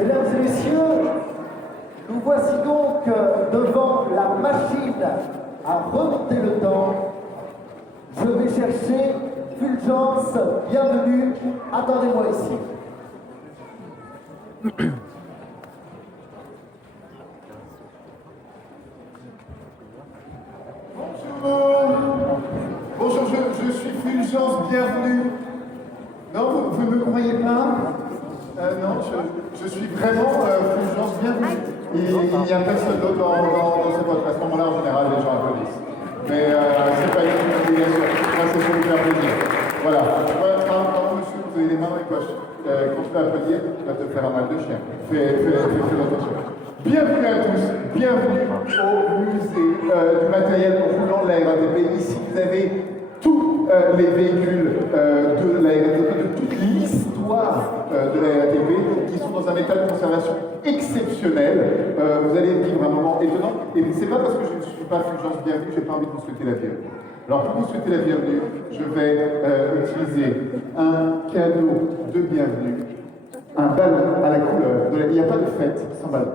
Mesdames et messieurs, nous voici donc devant la machine à remonter le temps. Je vais chercher Fulgence, bienvenue, attendez-moi ici. Bonjour, je suis Fulgence, bienvenue. Non, vous ne me croyez pas? Non, je suis vraiment Fulgence, bienvenue. Il n'y a personne d'autre dans ce podcast. À ce moment-là, en général, les gens applaudissent. Mais c'est pas une obligation. Moi, c'est pour vous faire plaisir. Voilà. Pardon, monsieur, vous avez les mains dans les poches. Quand tu vas applaudir, tu vas te faire un mal de chien. Fais attention. Bienvenue à tous, bienvenue au musée du matériel roulant de la RATP. Ici, vous avez tous les véhicules de la RATP, de toute l'histoire de la RATP, qui sont dans un état de conservation exceptionnel. Vous allez vivre un moment étonnant. Et c'est pas parce que je ne suis pas Fulgence bienvenue que j'ai pas envie de vous souhaiter la bienvenue. Alors pour vous souhaiter la bienvenue, je vais utiliser un cadeau de bienvenue. Un ballon à la couleur. Il n'y a pas de fête sans ballon.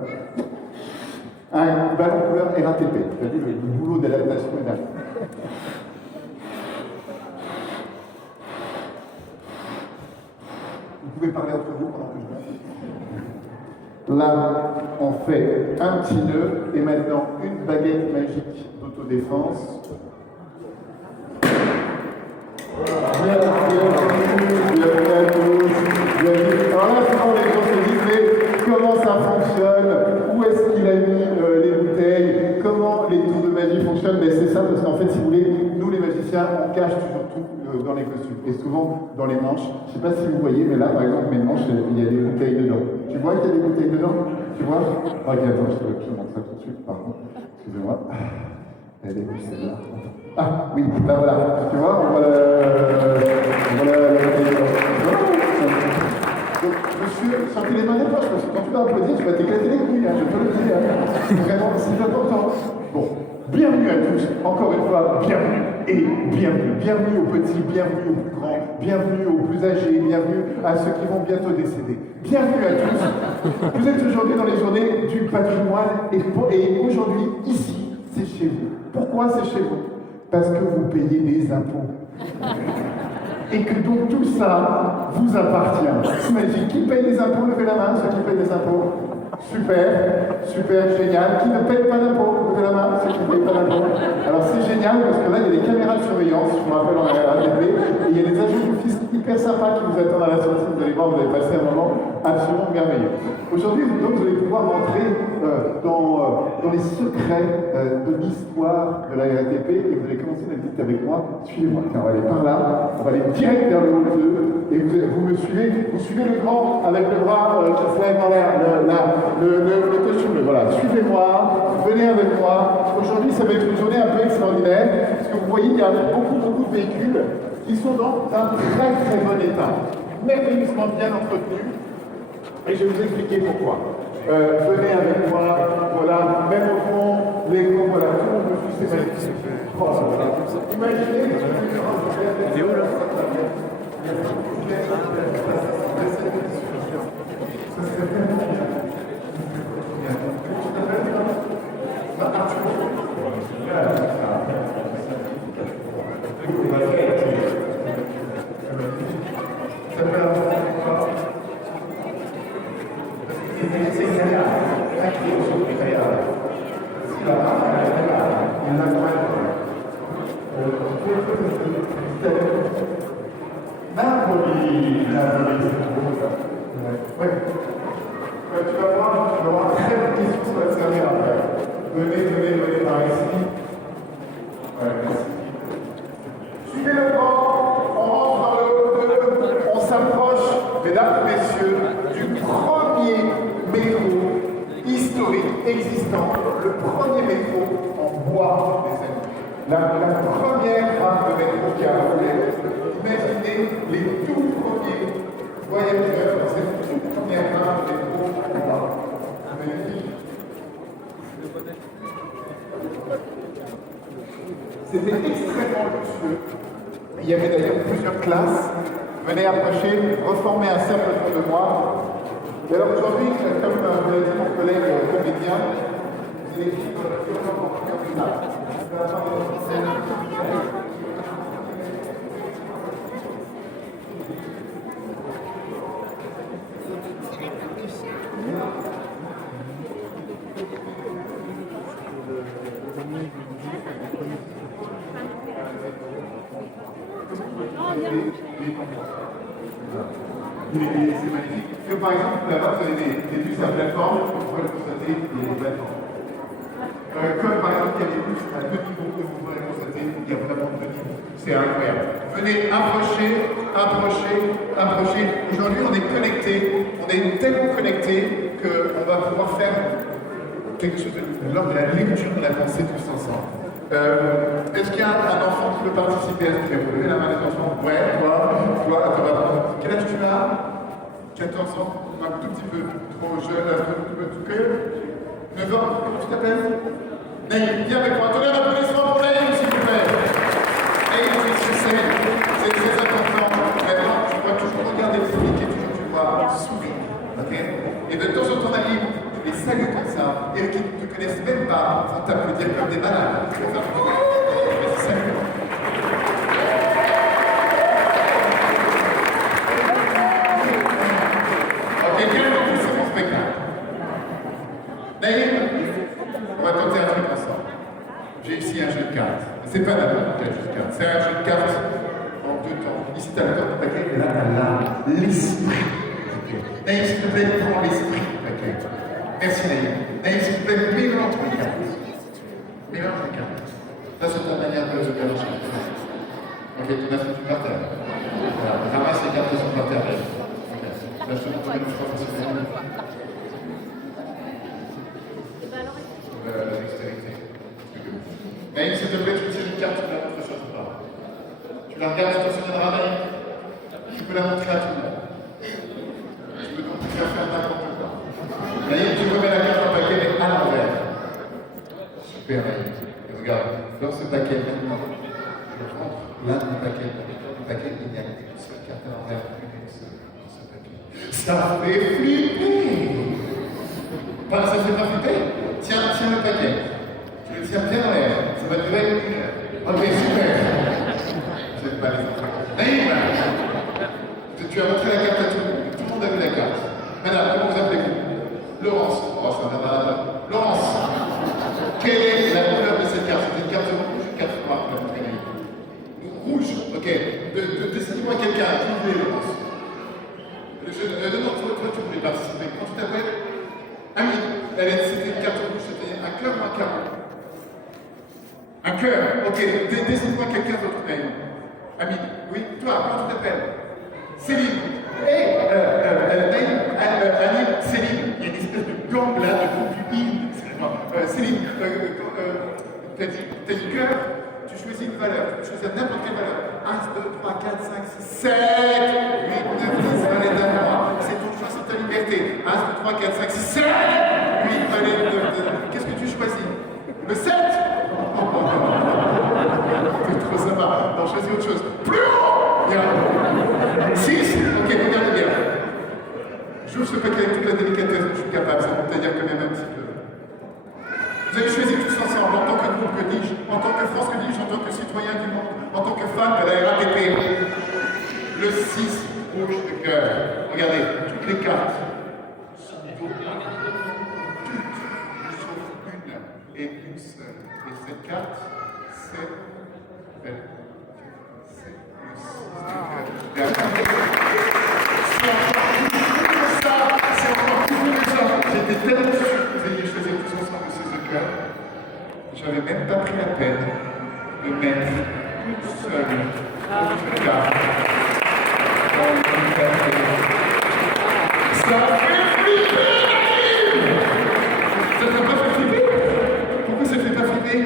Un ballon couleur RATP. C'est-à-dire le boulot d'adaptation est là. Vous pouvez parler entre vous pendant que je monte. Là, on fait un petit nœud et maintenant une baguette magique d'autodéfense. Bienvenue à tous. Alors là, souvent les gens se disent, mais comment ça fonctionne? Où est-ce qu'il a mis les bouteilles? Comment les tours de magie fonctionnent? Mais c'est ça, parce qu'en fait, si vous voulez, nous les magiciens, on cache toujours tout dans les costumes. Et souvent dans les manches. Je ne sais pas si vous voyez, mais là, par exemple, mes manches, il y a des bouteilles dedans. Tu vois qu'il y a des bouteilles dedans? Tu vois? Ok, attends, je te montre ça tout de suite, pardon. Excusez-moi. Elle est où celle-là? Ah oui, là voilà, tu vois, on voit la bouteille dedans. Donc, monsieur, sortez les mains des poches, parce que quand tu vas applaudir, tu vas t'éclater les couilles, je peux le dire. Vraiment, c'est important. Bon, bienvenue à tous, encore une fois, bienvenue et bienvenue. Bienvenue aux petits, bienvenue aux plus grands, bienvenue aux plus âgés, bienvenue à ceux qui vont bientôt décéder. Bienvenue à tous. Vous êtes aujourd'hui dans les journées du patrimoine et aujourd'hui, ici, c'est chez vous. Pourquoi c'est chez vous? Parce que vous payez des impôts. Et que donc tout ça vous appartient. Imagine, qui paye des impôts? Levez la main, ceux qui payent des impôts. Super, super, génial. Qui ne paye pas d'impôts? Levez la main, ceux qui ne payent pas d'impôts. Alors c'est génial parce que là, il y a des caméras de surveillance, je me rappelle en RATP, et il y a des agents du fisc hyper sympas qui vous attendent à la sortie. Vous allez voir, vous allez passer un moment absolument merveilleux. Aujourd'hui, donc, vous allez pouvoir rentrer dans les secrets de l'histoire de la RATP et vous allez commencer la visite avec moi. Suivez-moi. Tiens, on va aller par là, on va aller direct vers le hall 2 et vous me suivez. Vous suivez le grand avec le bras qui se lève en l'air, le costume. Voilà, suivez-moi, venez avec moi. Aujourd'hui, ça va être une journée un peu extraordinaire parce que vous voyez, il y a beaucoup de véhicules qui sont dans un très bon état, merveilleusement bien entretenus. Et je vais vous expliquer pourquoi. Venez avec moi, voilà, même au fond, l'écho, voilà, tout le monde me suit, c'est magnifique. Oh, voilà. Imaginez que tu es où là? Tu vas voir très bonne question, ça va te servir après. Venez par ici. Ouais, merci. Suivez le grand, on rentre dans le hall 2, on s'approche, mesdames et messieurs, du premier métro historique existant, le premier métro en bois, mes amis. La première rame de métro qui a roulé. Imaginez les tout premiers voyageurs dans cette toute première rame de métro en bois. Magnifique. C'était extrêmement luxueux. Il y avait d'ailleurs plusieurs classes. Venez approcher, reformer un cercle autour de moi. Et alors aujourd'hui, comme vous l'avez dit, mon collègue comédien, il écrit comme ça. C'est magnifique. Que par exemple, là-bas, vous avez des bus à plateforme, vous pouvez le constater, il y a des plateformes. Comme par exemple, il y a des bus à deux niveaux que vous pouvez le constater, il y a vraiment deux niveaux. C'est incroyable. Venez, approchez, approchez, approchez. Aujourd'hui, on est connectés, on est tellement connectés qu'on va pouvoir faire quelque chose de l'ordre de la lecture de la pensée tous ensemble. Est-ce qu'il y a un enfant qui veut participer à ce truc? Vous levez la main des enfants? Ouais, toi, quel âge tu as? 14 ans, un tout petit peu trop jeune, un tout petit peu. 9 ans, comment tu t'appelles? Naïm, viens avec moi. Donnez un applaudissement pour Naïm, s'il vous plaît. Naïm, c'est très important. Maintenant, tu dois toujours regarder le public et toujours tu dois sourire. Ok? Et de temps en temps, Naïm, tu les salues comme ça, et eux qui ne te connaissent même pas vont t'applaudir comme des malades. Tu vas faire vas-y, salut. Ok, quel est mon spectacle? Naïm, on va tenter un truc ensemble. J'ai ici un jeu de cartes. C'est pas n'importe quel jeu de cartes. C'est un jeu de cartes en deux temps. Ici, tu as le temps du paquet, et là, tu as l'esprit. Okay. Naïm, s'il te plaît, prends l'esprit du paquet. Merci, Naïm. Naïm, s'il te plaît, mélange les cartes. Mélange les cartes. Ça, c'est ta manière de jouer à la charte. Ok, tu vas foutre par terre. Voilà. Ramasse les cartes qui sont par terre. Là, je te montre une professionnelle. L'extérité. Naïm, s'il te plaît, tu tires une carte, tu la montres sur ton bras. Tu la regardes, tu t'en souviendras, Naïm. Tu peux la montrer à tout le monde. Tu peux donc faire n'importe quoi. Naïm, tu remets la carte dans le paquet, mais à l'envers. Super, Naïm. Et regarde, dans ce paquet, maintenant, je rentre l'un des paquets. Dans le paquet, il n'y a qu'une seule carte à l'envers, une seule dans ce paquet. Ça fait flipper! Pas, ça fait pas flipper? Tiens le paquet. Tu le tiens bien en l'air. Ça va durer 1 heure. Ok, super. C'est pas les enfants. Naïm, tu as montré la carte à tout le monde. Tout le monde a vu la carte. Madame, comment vous appelez-vous? Laurence. Oh, ça va mal. Laurence. Quelle est la couleur de cette carte? C'est une carte rouge ou une carte noire? Rouge. Ok. Dessine-moi quelqu'un. Qui vous voulez, Laurence? Non, toi, tu voulais participer. Comment tu t'appelles? Amine. C'était une carte rouge, c'était un cœur ou un carreau? Un cœur, ok. Dessine-moi quelqu'un d'autre. Amine, oui, toi, comment tu t'appelles? Céline. Amine, Céline. Il y a une espèce de gang là, de concubine. Céline, t'as dit cœur, tu choisis une valeur. Tu choisis n'importe quelle valeur. 1, 2, 3, 4, 5, 6, 7, 8, 9, 10, valets d'amour. C'est ton choix, c'est ta liberté. 1, 2, 3, 4, 5, 6, 7, 8, valets de... Qu'est-ce que tu choisis? Le 7? C'est trop sympa. Non, choisis autre chose. Plus haut! Bien. 6? Ok, regardez bien. J'ouvre ce paquet avec toute la délicatesse que je suis capable. Ça monte à dire quand même un petit peu. Vous avez choisi tous ensemble, en tant que groupe, que dis-je, en tant que France, que dis-je, en tant que citoyen du monde, en tant que femme de la RATP. Le 6 rouge de cœur. Regardez, toutes les cartes sont toutes, sauf une, et une seule. Et cette carte, c'est le 6 de cœur. C'est encore plus que ça. J'étais tellement sûr que vous ayez choisi tous ensemble le 6 de cœur. J'avais même pas pris la peine de mettre une seule carte dans le paquet. Ça fait flipper! Ça t'a pas fait flipper? Pourquoi ça fait pas flipper?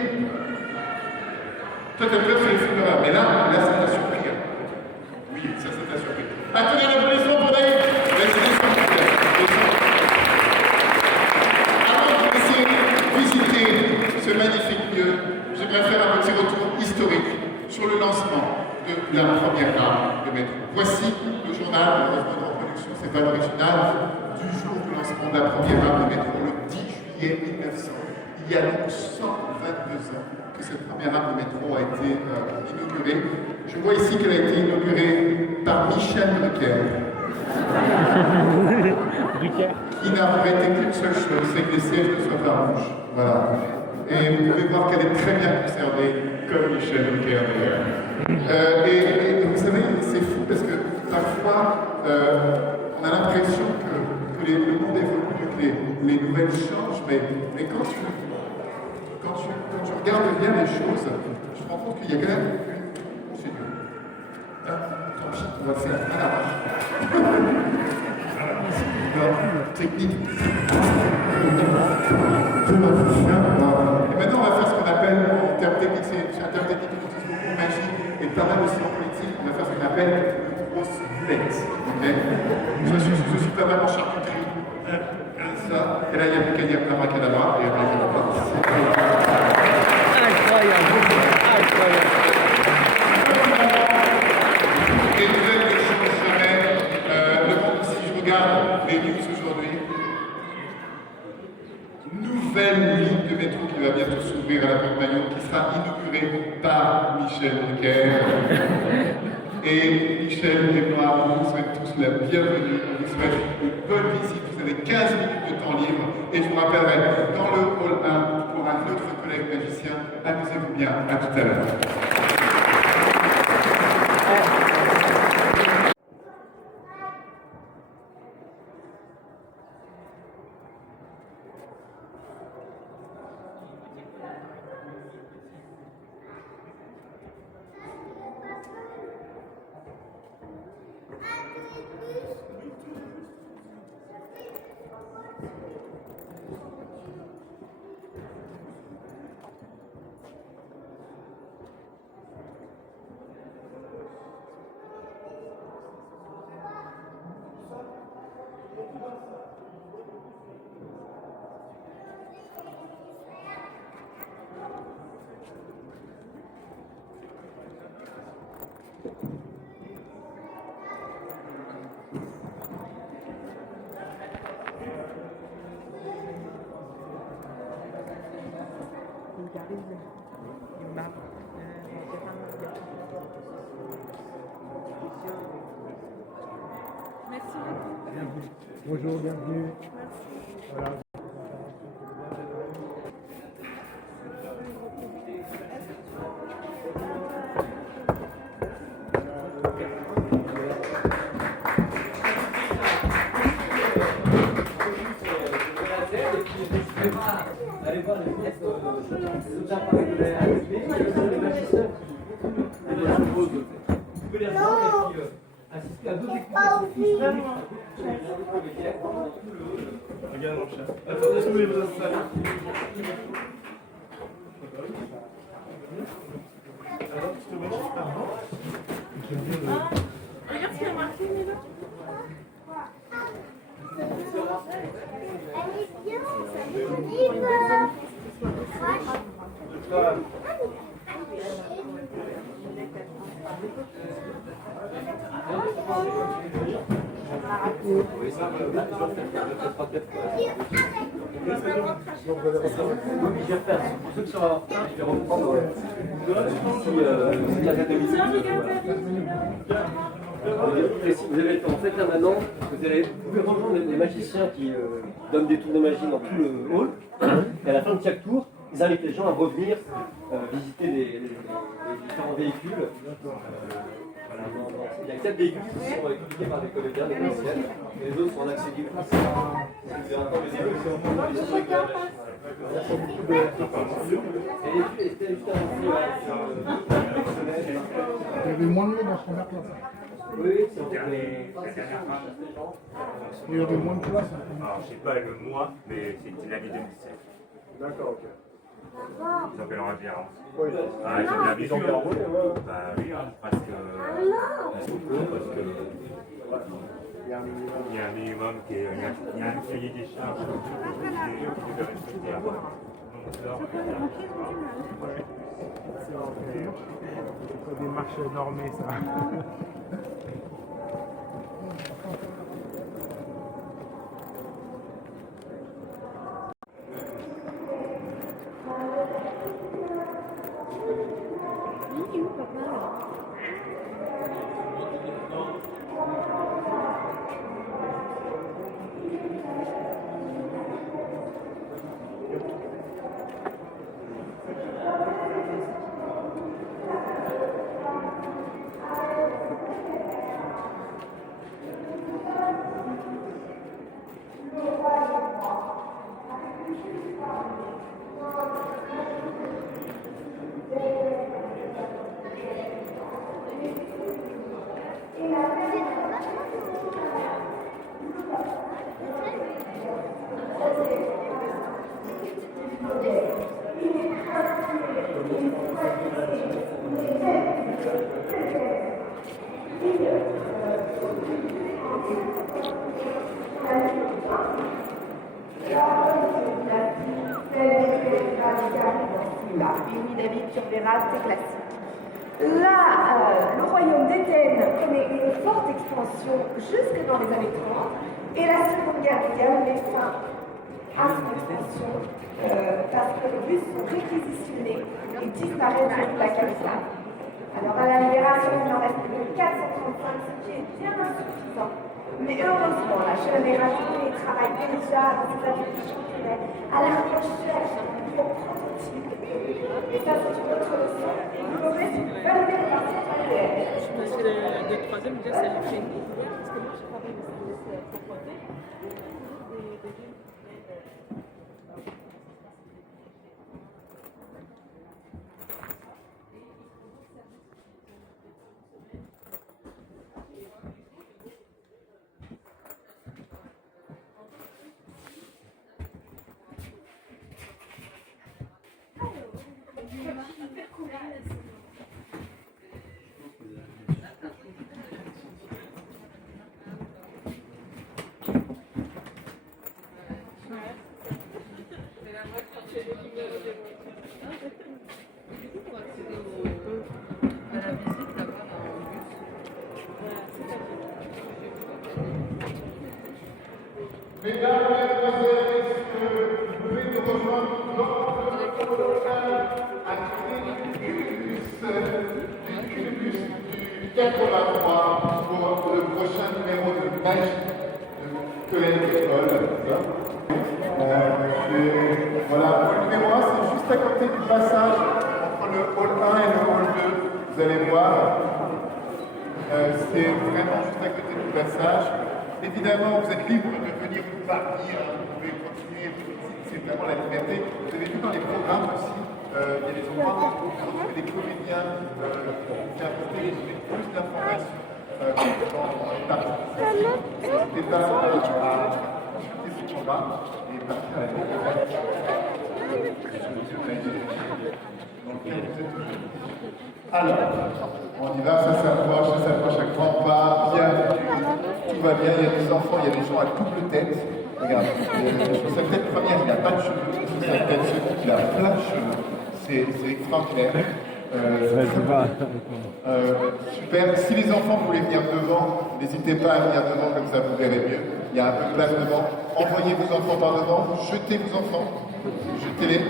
Toi, t'as peur que ça les flippera, mais là, ça t'a surpris. Oui, ça t'a surpris. Attendez l'applaudissement pour Naïm. Avant de laisser visiter ce magnifique lieu, j'aimerais faire un petit retour historique sur le lancement de la première rame de métro. Voici le journal, malheureusement en production, c'est pas l'original, du jour du lancement de la première rame de métro, le 10 juillet 1900. Il y a donc 122 ans que cette première rame de métro a été inaugurée. Je vois ici qu'elle a été inaugurée par Michel Drucker. Qui n'a arrêté qu'une seule chose, c'est que les sièges ne soient pas rouges. Voilà. Et vous pouvez voir qu'elle est très bien conservée, comme Michel Drucker d'ailleurs. Et vous savez, c'est fou parce que parfois, on a l'impression que le monde évolue, que les nouvelles changent, mais quand tu regardes bien les choses, je me rends compte qu'il y a quand même une... C'est dur. Tant pis, on va le faire à l'arrache. Technique. Et maintenant, on va faire ce qu'on appelle, en termes techniques, c'est un terme technique qu'on utilise beaucoup en magie et pas mal aussi en politique, on va faire ce qu'on appelle une grosse boulette. Okay, je suis pas mal en charcuterie. Ça. Et là, il y a plus qu'à dire abracadabra et abracadabra. Incroyable. Incroyable. Les nouvelles ne changent jamais. Si je regarde les news aujourd'hui, nouvelle ligne de métro qui va bientôt s'ouvrir à la Porte Maillot, qui sera inaugurée par Michel Drucker. Et Michel et moi, on vous souhaite tous la bienvenue, on vous souhaite une bonne visite. Vous avez 15 minutes de temps libre et je vous rappellerai dans le hall 1 pour un autre collègue magicien. Amusez-vous bien, à tout à l'heure. Merci. Bonjour, bienvenue. Voilà. Allez voir les pièces de l'appareil de la AFP, les magiciens qui les proposent. Vous pouvez les rejoindre et puis assister à d'autres explications. Regarde mon chat. Attends, est-ce que vous voulez vous installer? Alors, tu te vois, pardon? Regarde ce qu'il y a marqué, Milo. Oui, ça, je vais refaire. Pour ceux qui sont en retard, je vais reprendre si la date de visite. Vous avez le temps. Faites là maintenant, vous pouvez rejoindre les magiciens qui donnent des tours de magie dans tout le hall. Et à la fin de chaque tour, ils invitent les gens à revenir visiter les différents véhicules. Voilà, il y a 4 véhicules qui sont expliqués par des comédiens, des magiciens, et les autres sont en accès libre. Vous avez encore des véhicules qui sont en train de se réclamer. Et c'était juste Il y avait moins de monde dans ce première classe. oui, c'est en fait Il y avait moins de place. Alors, je sais pas le mois, mais c'était l'année 2017. D'accord, ok. Ils s'appellent en référence. Oui. Ah, j'ai bien vécu. Bah oui, parce que. Il y a un minimum qui est. Il y a un cahier des charges qui devait respecter avant. Donc là, C'est des marches normées, ça. Là, le royaume d'Éthène connaît une forte expansion jusque dans les années 30 et la Seconde Guerre mondiale met fin à son expansion parce que les Russes sont réquisitionnés et disparaissent de la capitale. Alors à la libération, il n'en reste que 435, ce qui est bien insuffisant. Mais heureusement, la jeune Érasmée travaille déjà dans ses ateliers championnats à la recherche pour prototypes. Et ça, c'est une autre leçon. Vous aurez une valeur particulière. Monsieur le troisième, déjà, c'est le chez nous. Parce que moi, je travaille dans le service propreté. Mesdames, Mesdemoiselles, Messieurs, vous pouvez nous rejoindre dans le local à côté du bus du 83 pour le prochain numéro de magie de collège d'école. Voilà, le numéro 1, c'est juste à côté du passage entre le hall 1 et le hall 2. Vous allez voir, c'est vraiment juste à côté du passage. Évidemment, vous êtes libre de venir ou partir, vous pouvez continuer, c'est vraiment la liberté. Vous avez vu dans les programmes aussi, il y a des endroits où vous retrouvez des comédiens qui apportent plus d'informations dans les parties. N'hésitez pas à consulter ce programme et partir à la bibliothèque dans lequel vous êtes aujourd'hui. Alors, on y va, ça s'approche à chaque fois, on part, bienvenue, tout va bien, il y a des enfants, il y a des gens à double tête. Regarde, sur sa tête première, il n'a pas de cheveux, sur sa tête seconde, il a plein de cheveux. C'est extraordinaire. Super, si les enfants voulaient venir devant, n'hésitez pas à venir devant, comme ça vous verrez mieux. Il y a un peu de place devant. Envoyez vos enfants par devant, jetez vos enfants, jetez-les,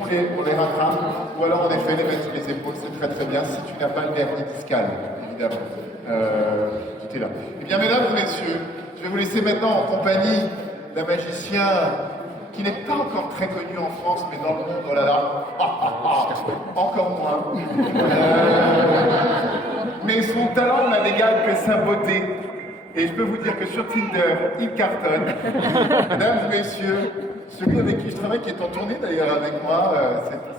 on les rattrape, ou alors en effet les mettre sur les épaules, c'est très très bien, si tu n'as pas le vernis discal, évidemment. Tout est là. Eh bien, mesdames et messieurs, je vais vous laisser maintenant en compagnie d'un magicien qui n'est pas encore très connu en France, mais dans le monde, oh là là, encore moins. Mais son talent n'a d'égal que sa beauté. Et je peux vous dire que sur Tinder, il cartonne. Mesdames et messieurs, celui avec qui je travaille, qui est en tournée d'ailleurs avec moi,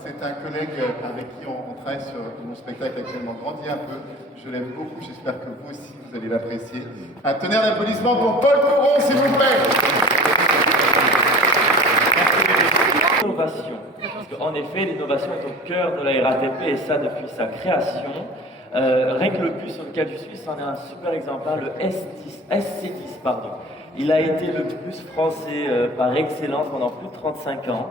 c'est un collègue avec qui on travaille sur mon spectacle actuellement, Grandit un peu. Je l'aime beaucoup, j'espère que vous aussi vous allez l'apprécier. Un tonnerre d'applaudissements pour Paul Couron, s'il vous plaît. L'innovation. En effet, l'innovation est au cœur de la RATP et ça depuis sa création. Rien que le bus sur lequel je suis, c'en est un super exemplaire, le SC10, pardon. Il a été le bus français par excellence pendant plus de 35 ans.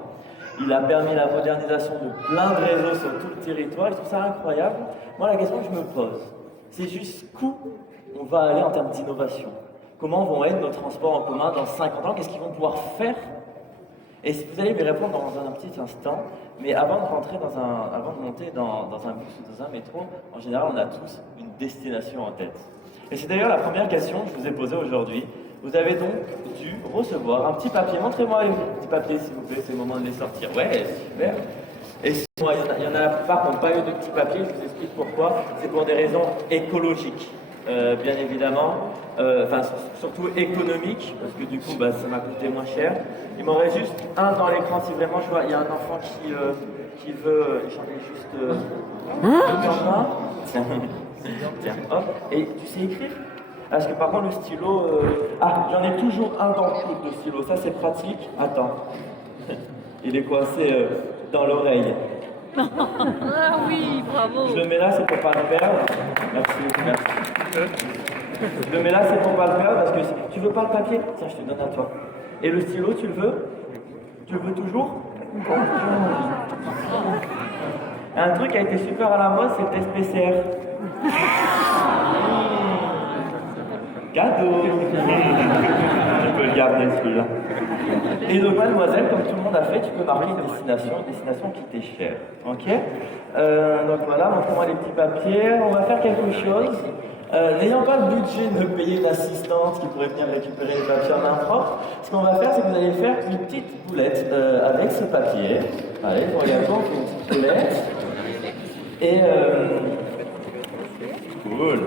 Il a permis la modernisation de plein de réseaux sur tout le territoire. Je trouve ça incroyable. Moi, la question que je me pose, c'est jusqu'où on va aller en termes d'innovation. Comment vont être nos transports en commun dans 50 ans? Qu'est-ce qu'ils vont pouvoir faire? Et vous allez me répondre dans un petit instant. Mais avant de monter dans un bus ou dans un métro, en général, on a tous une destination en tête. Et c'est d'ailleurs la première question que je vous ai posée aujourd'hui. Vous avez donc dû recevoir un petit papier. Montrez-moi les petits papiers, s'il vous plaît, c'est le moment de les sortir. Ouais, super. Et moi, il y en a la plupart qui n'ont pas eu de petits papiers, je vous explique pourquoi. C'est pour des raisons écologiques, bien évidemment. Enfin, surtout économiques, parce que du coup, ça m'a coûté moins cher. Il m'en reste juste un dans l'écran, si vraiment je vois, il y a un enfant qui veut échanger juste... Tiens, hop. Et tu sais écrire? Parce que par contre, le stylo... j'en ai toujours un dans le coude, le stylo. Ça, c'est pratique. Attends. Il est coincé dans l'oreille. Ah oui, bravo. Je le mets là, c'est pour pas le perdre. Merci. Je le mets là, c'est pour pas le perdre, parce que tu veux pas le papier? Tiens, je te donne à toi. Et le stylo, tu le veux? Tu le veux toujours? Un truc qui a été super à la mode, c'est le test PCR. Cadeau. Tu peux le garder celui-là. Et donc, mademoiselle, comme tout le monde a fait, tu peux marquer une destination qui t'est chère. Ok? Donc voilà, montre-moi les petits papiers. On va faire quelque chose. N'ayant pas le budget de payer une assistante qui pourrait venir récupérer les papiers en main propre, ce qu'on va faire, c'est que vous allez faire une petite boulette avec ce papier. Allez, regardons une petite boulette. Et cool.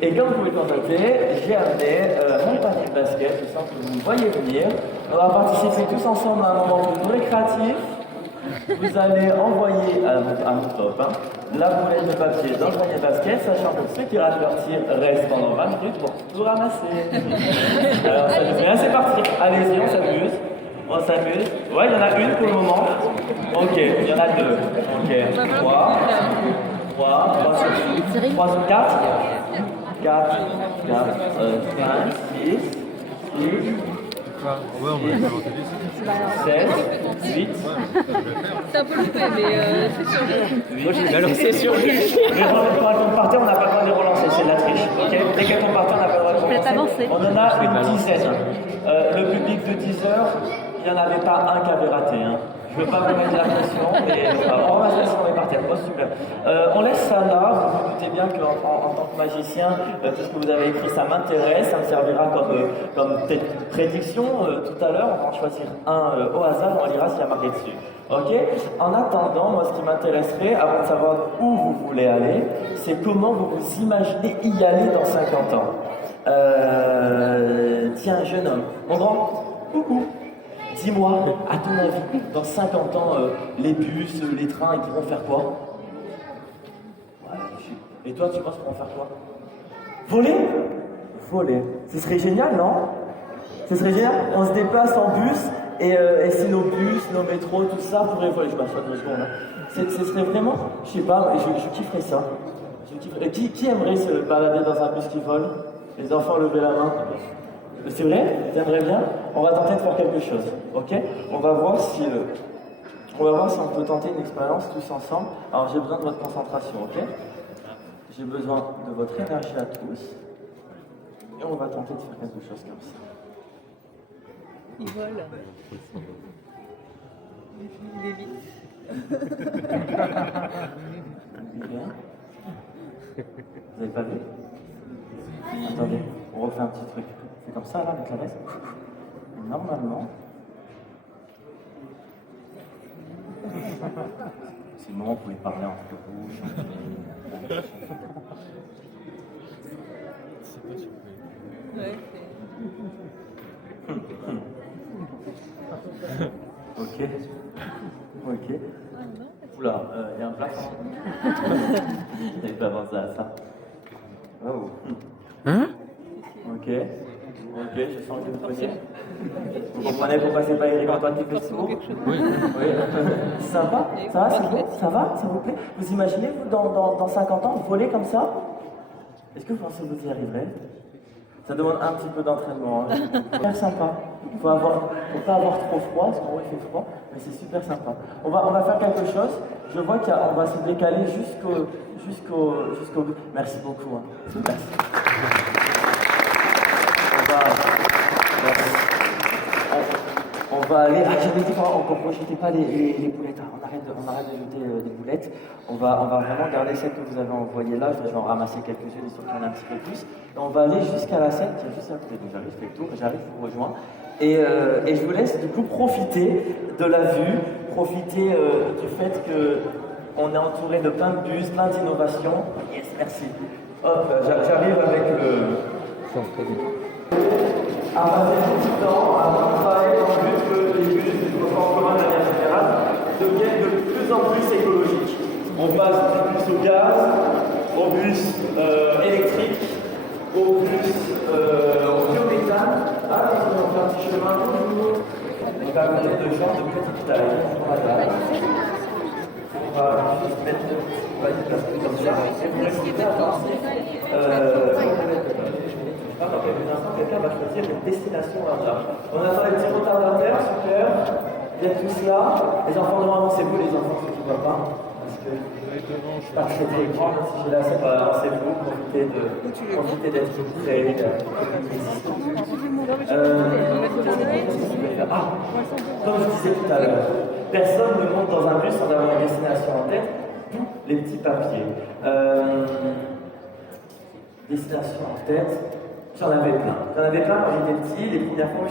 Et comme vous pouvez constater, j'ai amené mon papier de basket, je sens que vous me voyez venir. On va participer tous ensemble à un moment de récréatif. Vous allez envoyer à mon top la boulette de papier dans le panier basket, sachant que ceux qui ratent leur tir restent pendant 20 minutes pour tout ramasser. Alors ça nous fait, c'est parti. Allez-y, on s'amuse. Ouais, il y en a une pour le moment. Ok, il y en a deux. Ok, 3 sur 4. 4, 5, 6, 7, 8. C'est un peu loupé, mais c'est sûr. Mais quand elles tombent par terre, on n'a pas le droit de les relancer, c'est de la triche. Okay, dès qu'elles tombent par terre, on n'a pas le droit de les relancer. On en a une dizaine. Le public de 10 heures, il n'y en avait pas un qui avait raté. Je ne veux pas vous mettre la pression, mais on va se laisser tomber par terre. Oh, super. On laisse ça là. Vous vous doutez bien qu'en tant que magicien, tout ce que vous avez écrit, ça m'intéresse. Ça me servira comme prédiction. Tout à l'heure, on va en choisir un au hasard. On lira s'il y a marqué dessus. Ok? En attendant, moi, ce qui m'intéresserait, avant de savoir où vous voulez aller, c'est comment vous vous imaginez y aller dans 50 ans. Tiens, jeune homme, mon grand, coucou. Dis-moi, à ton avis, dans 50 ans, les bus, les trains, ils pourront faire quoi? Et toi, tu penses qu'ils pourront faire quoi? Voler. Ce serait génial, non? Ce serait génial. On se déplace en bus, et si nos bus, nos métros, tout ça pourrait voler. Je m'assois 2 secondes. Ce serait vraiment, je sais pas, je kifferais ça. Qui aimerait se balader dans un bus qui vole? Les enfants, levez la main. C'est vrai? T'aimerais bien? On va tenter de faire quelque chose, ok? On va voir si on peut tenter une expérience tous ensemble. Alors j'ai besoin de votre concentration, ok? J'ai besoin de votre énergie à tous. Et on va tenter de faire quelque chose comme ça. Il vole. Il est vite. Bien. Vous n'avez pas vu? Attendez, on refait un petit truc. C'est comme ça là avec la veste. Normalement. C'est le moment où vous pouvez parler entre vous. Ok. Oula, il y a un plafond. Je n'avais pas pensé à ça. Oh. Ok, je sens que vous connaissez. Vous comprenez pourquoi c'est pas Eric-Antoine qui fait ce mot? Oui. Sympa? Ça va, c'est bon? Ça va? Ça vous plaît? Vous imaginez, vous, dans 50 ans, voler comme ça? Est-ce que vous pensez que vous y arriverez? Ça demande un petit peu d'entraînement. Hein. Super sympa. Faut pas avoir trop froid, parce qu'en vrai il fait froid, mais c'est super sympa. On va faire quelque chose. Je vois qu'on va se décaler jusqu'au. Merci beaucoup. Hein. Merci. On va aller. Ah, j'avais dit qu'on ne jetait pas les boulettes. On arrête de jeter des boulettes. On va vraiment garder celles que vous avez envoyées là. Je vais en ramasser quelques-unes, histoire qu'il y en a un petit peu plus. Et on va aller jusqu'à la scène qui est juste à côté. Donc j'arrive, je fais le tour, j'arrive, je vous rejoins. Et je vous laisse du coup profiter de la vue, profiter du fait qu'on est entouré de plein de bus, plein d'innovations. Yes, merci. Hop, j'arrive avec le. À passer tout le temps à travailler dans le but que les bus du transport en commun de manière générale deviennent de plus en plus écologiques. On passe du bus au gaz, au bus électrique, au bus au biométhane. Ah, ils ont fait un petit chemin toujours. On va monter de gens de petite taille. Voilà. On va juste mettre une petite place comme ça. Et vous restez dans quelques instants, quelqu'un va choisir une destination hasard. On attend les petits retardataires, super. Vous êtes tous là. Les enfants, normalement, c'est vous, les enfants, ceux qui ne voient pas. Parce que c'est très grand, si j'ai la scène, avancez-vous, profitez d'être prêts. Comme je disais tout à l'heure, personne ne monte dans un bus sans avoir une destination en tête, d'où les petits papiers. Destination en tête. J'en avais plein. J'en avais plein quand j'étais petit. Les premières fois où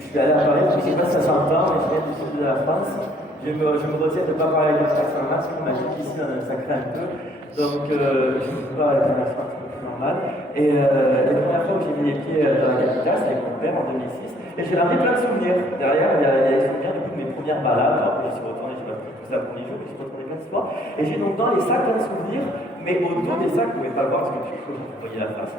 je suis allé à Paris, je ne sais pas si ça s'entend, mais je viens du sud de la France. Je me retiens de ne pas parler avec l'accent masque, parce qu'on m'a dit qu'ici ça craint un peu. Donc je ne suis pas avec un accent un peu plus normal. Et la première fois où j'ai mis les pieds dans la capitale, c'était avec mon père en 2006. Et j'ai ramené plein de souvenirs. Derrière, il y a des souvenirs de mes premières balades. Après, je suis retourné, j'ai pas pris tout ça le premier jour, mais je suis retourné plein de fois. Et j'ai donc dans les sacs plein de souvenirs, mais au dos des sacs, vous ne pouvez pas le voir parce que vous voyez la face.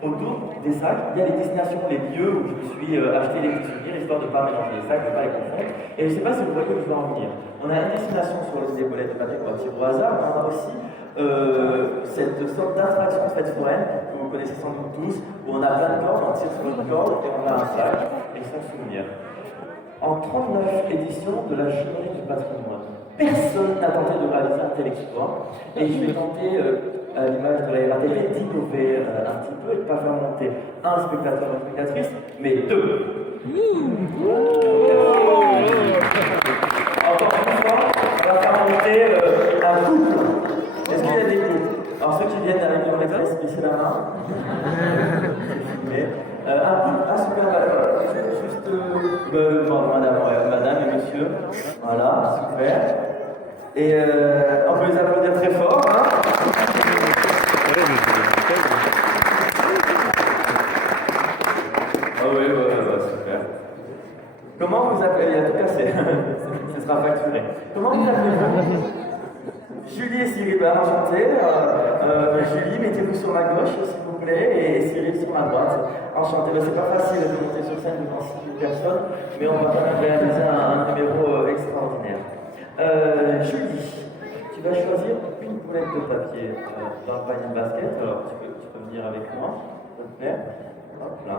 Autour des sacs, il y a les destinations, les lieux où je me suis acheté les petits souvenirs, histoire de ne pas mélanger les sacs, de ne pas les confondre. Et je ne sais pas si vous voyez où je veux en venir. On a une destination sur les épaulettes de papier qu'on va tirer au hasard, mais on a aussi cette sorte d'attraction de fête foraine, que vous connaissez sans doute tous, où on a plein de cordes, on tire sur une corde et on a un sac et son souvenir. En 39 éditions de la Journée du patrimoine, personne n'a tenté de réaliser un tel exploit, et je vais tenter, à l'image de la RATP, d'innover un petit peu et de ne pas faire monter un spectateur ou une spectatrice, mais deux. Encore une fois, on va faire monter un couple. Est-ce qu'il y a des couples? Alors ceux qui viennent avec leur maîtresse, baissez la main. Un couple, super, juste madame et monsieur. Voilà, super. Et on peut les applaudir très fort. Hein. Ah oui, super. Comment vous appelez? Il a tout cassé. Ce sera facturé. Comment vous appelez-vous? Julie et Cyril, enchanté. Julie, mettez-vous sur ma gauche, s'il vous plaît, et Cyril sur ma droite. Enchanté. C'est pas facile de monter sur scène devant 6 000 personnes, mais on va quand même réaliser un numéro extraordinaire. Julie, tu vas choisir une boulette de papier dans le panier de basket. Alors, tu peux venir avec moi, s'il te plaît. Hop là.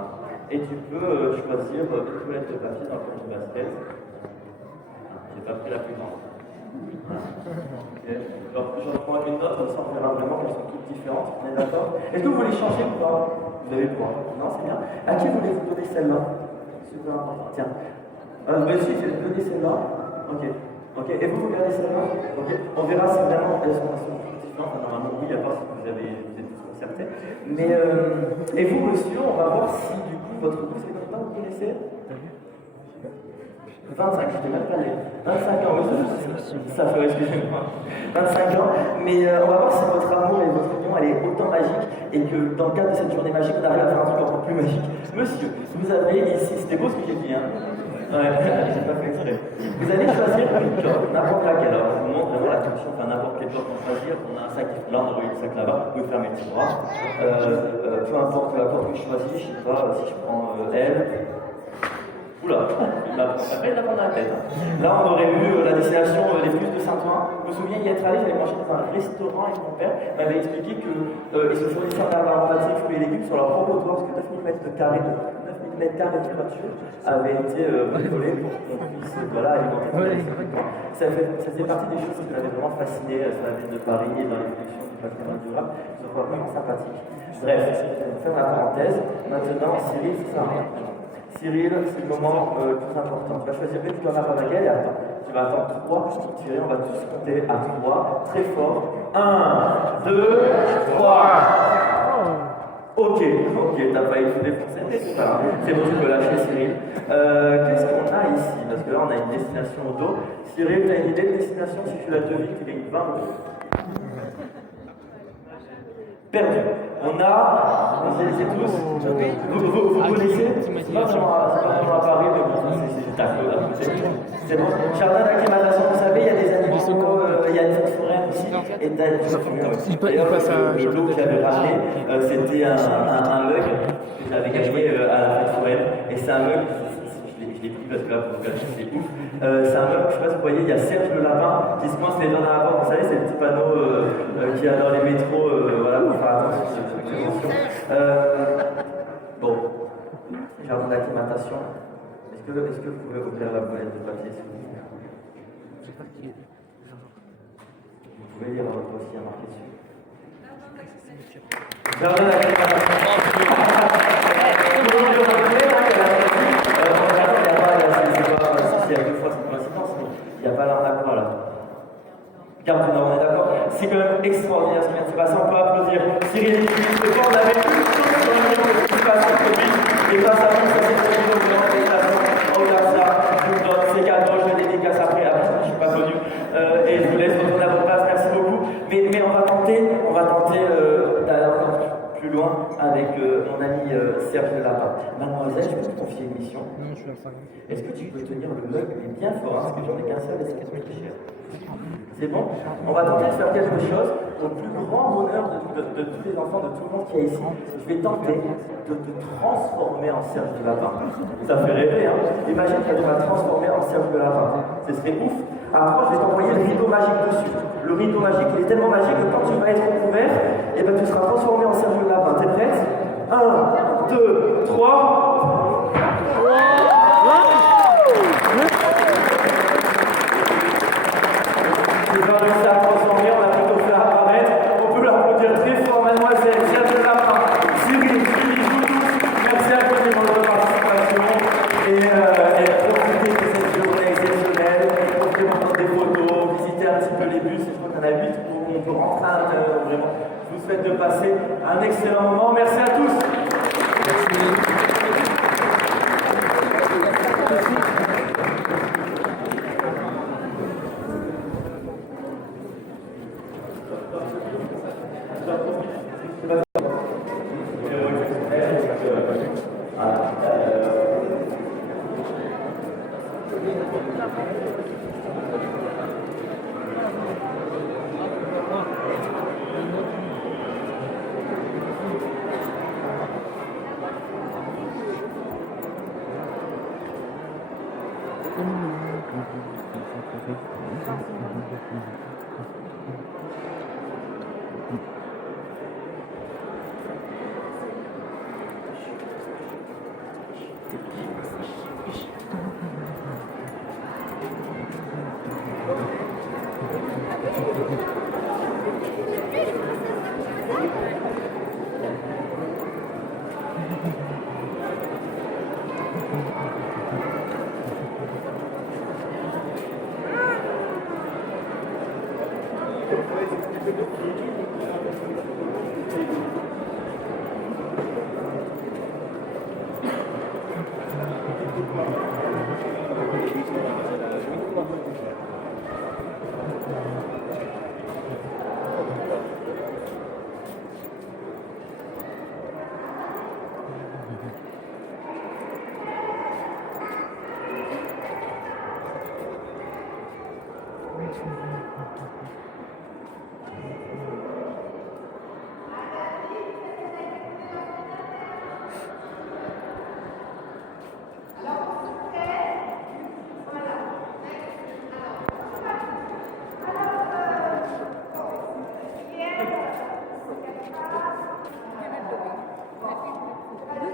Et tu peux choisir une boulette de papier dans le panier de basket. J'ai pas pris la plus grande. Okay. Alors, j'en prends une autre, comme ça on verra vraiment qu'elles sont toutes différentes. On est d'accord? Est-ce que vous voulez changer ou pas? Vous avez le droit. Non, c'est bien. À qui voulez-vous donner celle-là? Super important. Tiens. Si, je vais te donner celle-là. Ok. Ok. Et vous regardez celle-là? Ok. On verra si vraiment elles sont toutes différentes. Normalement, oui, à part si vous êtes tous concertés. Mais, et vous, monsieur, on va voir si du coup votre goût, c'est comme ça, vous connaissez? 25, je t'ai mal parlé. 25 ans, oui, ça fait, excusez-moi. 25 ans, mais on va voir si votre amour et votre union, elle est autant magique et que dans le cadre de cette journée magique, on arrive à faire un truc encore plus magique. Monsieur, vous avez ici, c'était beau ce que j'ai dit, hein? Ouais, j'ai pas fait exprès. Vous allez choisir une corde, n'importe laquelle. Alors, je vous montre vraiment la fonction, enfin n'importe quelle corde qu'on choisir. On a un sac, là on aurait eu le sac là-bas, vous pouvez fermer le tiroir. Peu importe la corde que je choisis, je sais pas, si je prends L. Oula, après il l'a dans la tête. Là, on aurait eu la destination les Bus de Saint-Ouen. Je me souviens y être allé, j'avais mangé dans un restaurant avec mon père. Il m'avait expliqué qu'ils se fournissaient en aromatique fruits et légumes sur leur propre toit, parce que 9000 mètres carrés de toiture avaient été brûlés pour qu'on puisse alimenter. Ça faisait partie des choses qui m'avaient vraiment fasciné sur la ville de Paris et dans l'évolution du patrimoine durable. Je trouve vraiment sympathique. Bref, je vais faire la parenthèse. Maintenant, Cyril, c'est ça. Cyril, c'est le moment le plus important. Tu vas choisir une, tu dois faire la gueule. Tu vas attendre 3. Cyril, on va tous compter à 3. Très fort. 1, 2, 3. Ok, t'as pas tout défoncer, mais c'est pas grave. C'est bon, tu peux lâcher, Cyril. Qu'est-ce qu'on a ici? Parce que là, on a une destination au dos. Cyril, tu as une idée de destination si tu la devines, tu gagnes 20 €. Perdu. On a, vous connaissez tous, vous connaissez, c'est pas vraiment à Paris, mais bon, c'est juste à côté. C'est bon. Jardin d'acclimatation, vous savez, il y a des animaux, il y a des forêts aussi, et d'ailleurs, le lot que j'avais ramené, c'était un lug que j'avais gagné à la fête foraine, et c'est un lug, je l'ai pris parce que là, pour vous cacher, c'est ouf. C'est un lug, je sais pas si vous voyez, il y a Serge le lapin qui se coince les doigts dans la porte, vous savez, c'est le petit panneau qu'il y a dans les métros, voilà, pour faire attention. Bon, jardin d'acclimatation. Est-ce que vous pouvez ouvrir la boîte de papier, s'il vous plaît? Vous pouvez lire à votre aussi, à marquer dessus. Jardin d'acclimatation. Il y a 2 fois cette coïncidence, mais il n'y a pas l'arnaque là. Garde on est d'accord? C'est quand même extraordinaire ce qui vient de se passer, on peut applaudir. Cyril, on avait une chose sur le niveau de ce qui se passe sur et grâce à vous, ça s'est produit dans une organisation. Regarde ça, je vous donne ces cadeaux, je les dédicace après, je ne suis pas connu. Et je vous laisse retourner à votre place, merci beaucoup. Mais on va tenter d'aller encore plus loin avec mon ami Serge de Lapin. Mademoiselle, je peux te confier une mission? Non, je suis à 50. Est-ce que tu peux tenir le mug bien fort, parce que j'en ai qu'un seul et c'est très cher. C'est bon? On va tenter de faire quelque chose au plus grand bonheur de tous les enfants, de tout le monde qui est ici. Je vais tenter de te transformer en Serge de Lapin. Ça fait rêver, hein? Imagine que tu vas te transformer en Serge de Lapin. Ce serait ouf. Après, je vais t'envoyer le rideau magique dessus. Le rideau magique, il est tellement magique que quand tu vas être couvert, et ben tu seras transformé en Serge de Lapin. T'es prête? 1, 2, 3. Il va réussir à transformer, on a plutôt fait apparaître. On peut l'applaudir très fort, mademoiselle, Serge de Lapin, Cyril, Julie, vous tous. Merci à vous de votre participation et profitez de cette journée exceptionnelle. Profitez de prendre des photos, visiter un petit peu les bus. Je crois qu'il y en a 8 où on peut rentrer à l'intérieur. Vraiment, je vous souhaite de passer un excellent moment. Merci à tous.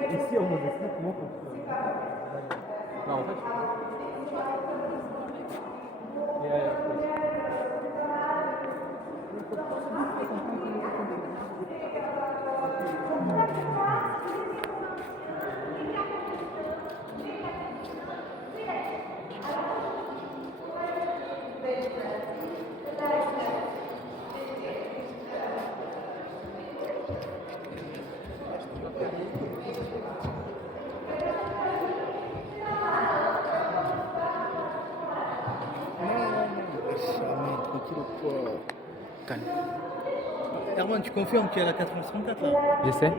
Ici, on nous explique comment on peut. Non, en fait. Tranquille, calme. Erwan, tu confirmes qu'il y a la 434 là? Je sais.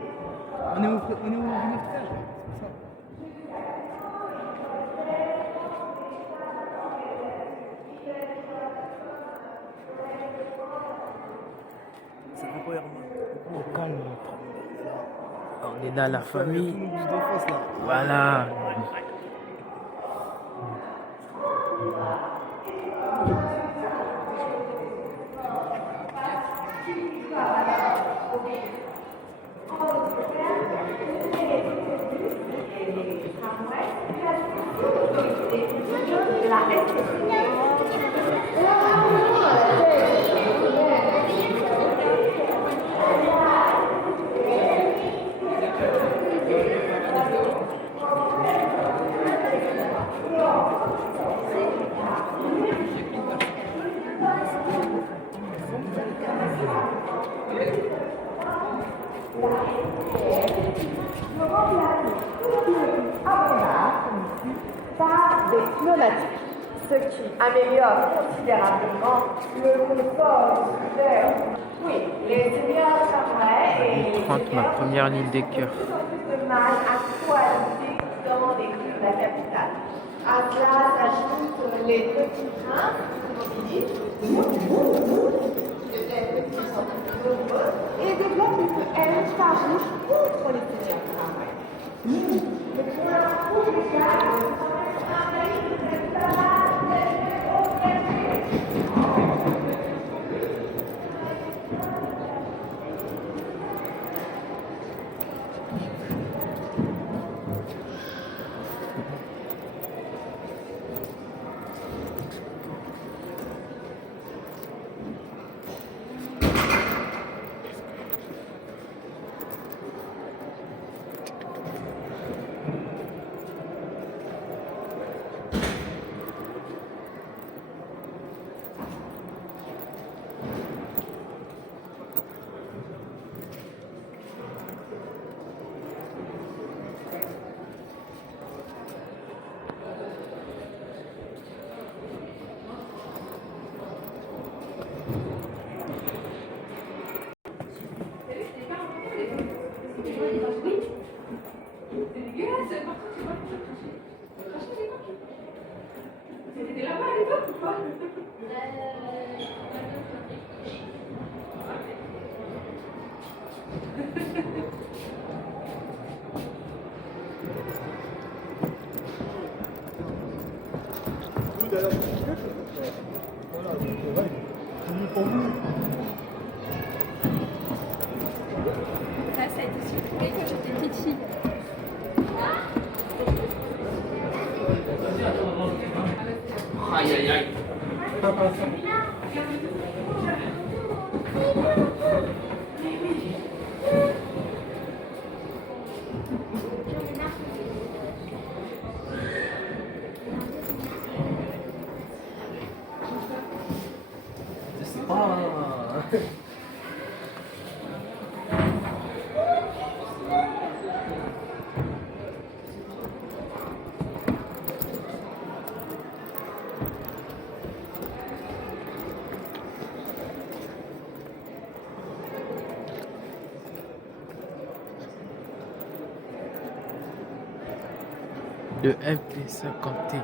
On est au premier étage, c'est ça. Ça va pas, Erwan? Au calme. On est dans la famille. Tout le bus d'en face là. Voilà. Par des pneumatiques, ce qui améliore considérablement le confort du scooter. Oui, les seniors tramways et les Prendre ma première ligne des cœurs. plus en plus de mal à cohabiter dans les rues de la capitale. À cela s'ajoutent les petits trains automobilistes qui deviennent de plus en plus nombreux et développent une haine farouche contre les seniors tramways. Le point crucial C'était là-bas à l'époque ou pas? Ça a été supprimé quand j'étais petite fille. Aïe aïe aïe. Le MP51.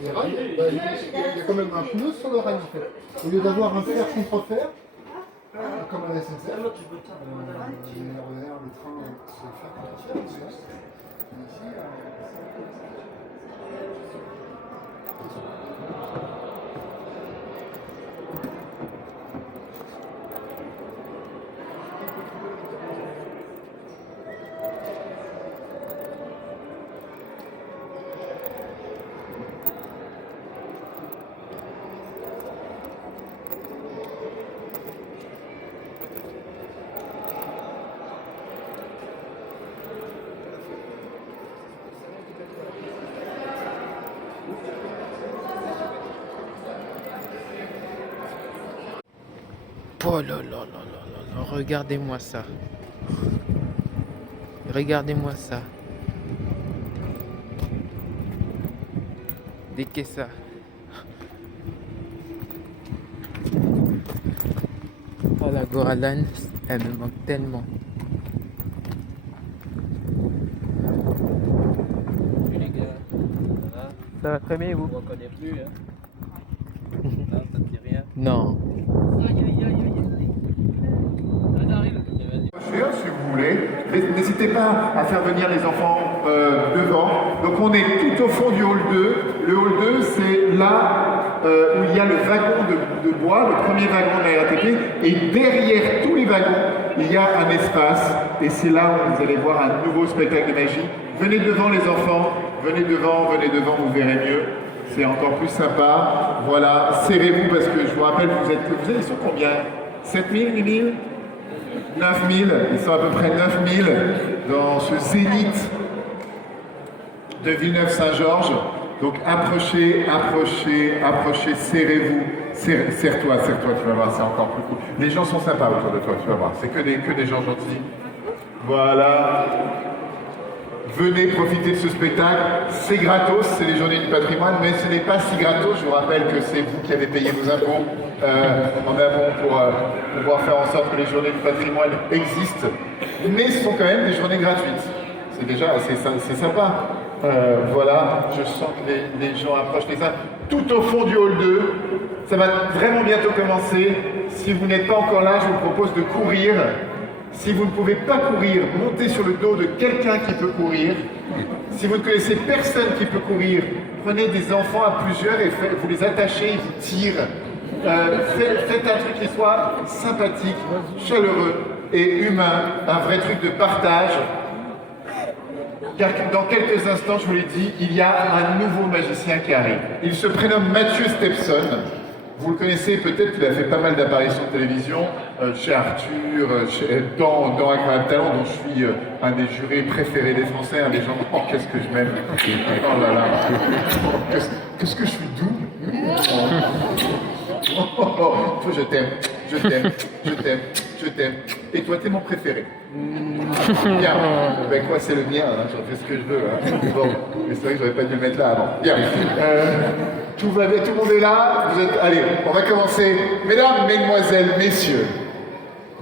Les rails, il y a quand même un pneu sur le rail en fait. Au lieu d'avoir un fer contre fer, comme à la SNCF, les RER, les trains. Oh là là là là là là, regardez-moi ça. Regardez-moi ça. Dès que ça. Oh la Goralan, elle me manque tellement. Salut les gars, ça va? Ça va très bien et vous? On ne reconnaît plus, hein? Non, ça te dit rien? Non. Si vous voulez, n'hésitez pas à faire venir les enfants devant. Donc on est tout au fond du hall 2. Le hall 2, c'est là où il y a le wagon de bois, le premier wagon de la RATP. Et derrière tous les wagons, il y a un espace. Et c'est là où vous allez voir un nouveau spectacle de magie. Venez devant les enfants, venez devant, vous verrez mieux. C'est encore plus sympa. Voilà, serrez-vous parce que je vous rappelle, ils sont combien? 7000, 8000 9000, ils sont à peu près 9000 dans ce zénith de Villeneuve-Saint-Georges. Donc approchez, serrez-vous. Serre-toi, tu vas voir, c'est encore plus cool. Les gens sont sympas autour de toi, tu vas voir. C'est que des gens gentils. Voilà. Venez profiter de ce spectacle. C'est gratos, c'est les Journées du patrimoine, mais ce n'est pas si gratos. Je vous rappelle que c'est vous qui avez payé vos impôts en amont pour pouvoir faire en sorte que les Journées du patrimoine existent. Mais ce sont quand même des journées gratuites. C'est déjà c'est sympa. Voilà, je sens que les gens approchent les uns. Tout au fond du hall 2, ça va vraiment bientôt commencer. Si vous n'êtes pas encore là, je vous propose de courir. Si vous ne pouvez pas courir, montez sur le dos de quelqu'un qui peut courir. Si vous ne connaissez personne qui peut courir, prenez des enfants à plusieurs et vous les attachez, ils vous tirent. Faites un truc qui soit sympathique, chaleureux et humain, un vrai truc de partage. Car dans quelques instants, je vous l'ai dit, il y a un nouveau magicien qui arrive. Il se prénomme Mathieu Stepson. Vous le connaissez peut-être, il a fait pas mal d'apparitions de télévision, chez Arthur, dans Incroyable Talent, dont je suis un des jurés préférés des Français, un des gens, oh qu'est-ce que je m'aime, oh là là, qu'est-ce que je suis doux, toi je t'aime, et toi t'es mon préféré. Bien, ben quoi c'est le mien, hein, j'en fais ce que je veux, hein. Bon, mais c'est vrai que j'aurais pas dû le mettre là avant. Bien, tout va bien, tout le monde est là, allez, on va commencer. Mesdames, mesdemoiselles, messieurs,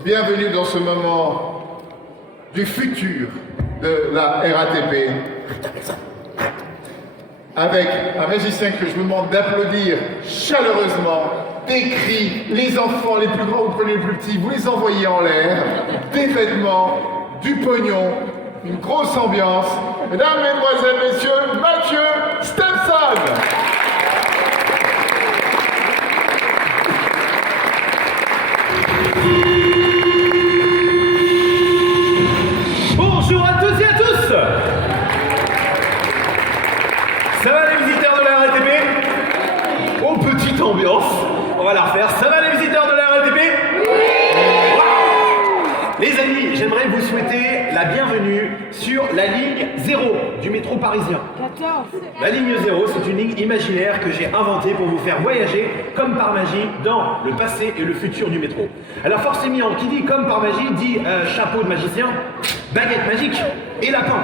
bienvenue dans ce moment du futur de la RATP, avec un magicien que je vous demande d'applaudir chaleureusement. Des cris, les enfants les plus grands, vous prenez les plus petits, vous les envoyez en l'air, des vêtements, du pognon, une grosse ambiance. Mesdames, mesdemoiselles, messieurs, Mathieu Stepson. Bonjour à toutes et à tous. Ça va les visiteurs de la RATP? Oh, petite ambiance. On va la refaire. Ça va les visiteurs de la RATP? Oui. Les amis, j'aimerais vous souhaiter la bienvenue sur la ligne 0 du métro parisien. 14. La ligne 0, c'est une ligne imaginaire que j'ai inventée pour vous faire voyager, comme par magie, dans le passé et le futur du métro. Alors forcément, qui dit comme par magie, dit chapeau de magicien, baguette magique et lapin.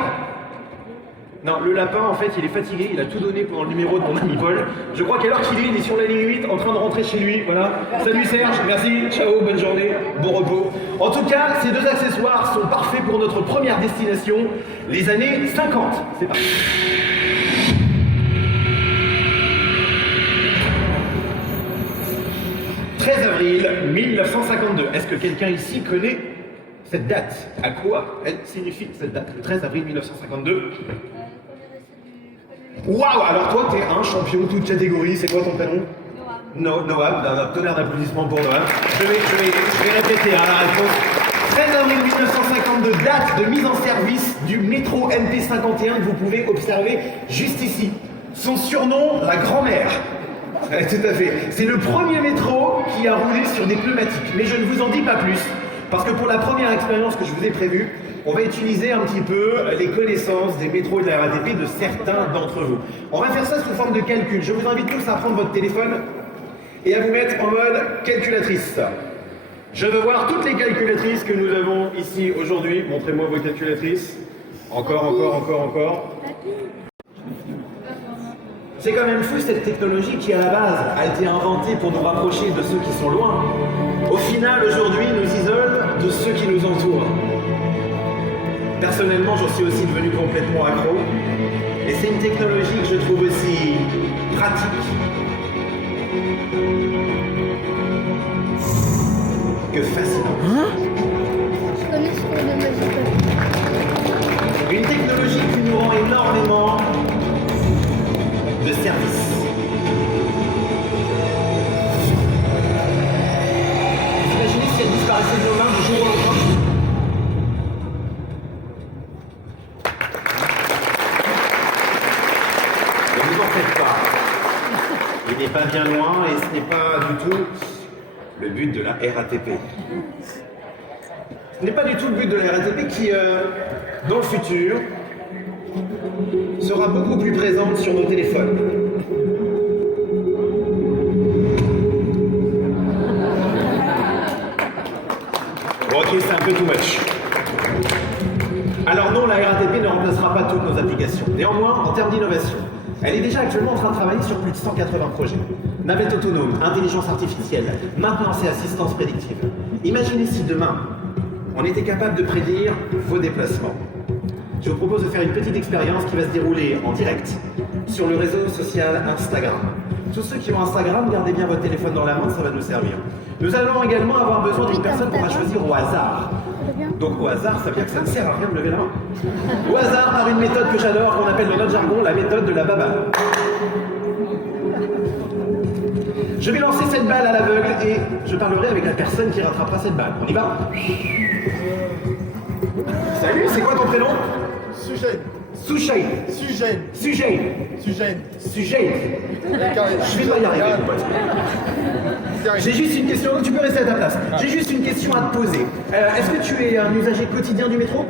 Non, le lapin, en fait, il est fatigué, il a tout donné pendant le numéro de mon ami Paul. Je crois qu'à l'heure qu'il est, il est sur la ligne 8, en train de rentrer chez lui, voilà. Salut Serge, merci, ciao, bonne journée, bon repos. En tout cas, ces deux accessoires sont parfaits pour notre première destination, les années 50. C'est parti. « 13 avril 1952. Est-ce que quelqu'un ici connaît Cette date, à quoi elle signifie cette date, le 13 avril 1952? Waouh! Alors toi, t'es un champion toute catégorie, c'est quoi ton prénom? Noam, un tonnerre d'applaudissements pour Noam. Je vais répéter la réponse. 13 avril 1952, date de mise en service du métro MP51 que vous pouvez observer juste ici. Son surnom, la grand-mère. Ouais, tout à fait. C'est le premier métro qui a roulé sur des pneumatiques. Mais je ne vous en dis pas plus, parce que pour la première expérience que je vous ai prévue, on va utiliser un petit peu les connaissances des métros et de la RATP de certains d'entre vous. On va faire ça sous forme de calcul. Je vous invite tous à prendre votre téléphone et à vous mettre en mode calculatrice. Je veux voir toutes les calculatrices que nous avons ici aujourd'hui. Montrez-moi vos calculatrices. Encore. C'est quand même fou cette technologie qui à la base a été inventée pour nous rapprocher de ceux qui sont loin. Au final, aujourd'hui, nous isole de ceux qui nous entourent. Personnellement, j'en suis aussi devenu complètement accro. Et c'est une technologie que je trouve aussi pratique que fascinante. Je connais ce qu'on de magie. Une technologie qui nous rend énormément de services. Vous imaginez si elle disparaissait de nos mains du jour au lendemain? Ne vous en faites pas. Il n'est pas bien loin et ce n'est pas du tout le but de la RATP. Ce n'est pas du tout le but de la RATP qui, dans le futur, sera beaucoup plus présente sur nos téléphones. Bon, ok, c'est un peu too much. Alors non, la RATP ne remplacera pas toutes nos applications. Néanmoins, en termes d'innovation, elle est déjà actuellement en train de travailler sur plus de 180 projets. Navette autonome, intelligence artificielle, maintenance et assistance prédictive. Imaginez si demain, on était capable de prédire vos déplacements. Je vous propose de faire une petite expérience qui va se dérouler en direct sur le réseau social Instagram. Tous ceux qui ont Instagram, gardez bien votre téléphone dans la main, ça va nous servir. Nous allons également avoir besoin d'une personne qu'on va choisir au hasard. Donc au hasard, ça veut dire que ça ne sert à rien de lever la main. Au hasard, par une méthode que j'adore, qu'on appelle dans notre jargon la méthode de la baballe. Je vais lancer cette balle à l'aveugle et je parlerai avec la personne qui rattrapera cette balle. On y va? Salut, c'est quoi ton prénom? Sujet. Sujet. Sujet. Sujet. Sujet. Sujet. Je vais pas y arriver, mon pote. J'ai juste une question, tu peux rester à ta place. J'ai juste une question à te poser. Est-ce que tu es un usager quotidien du métro?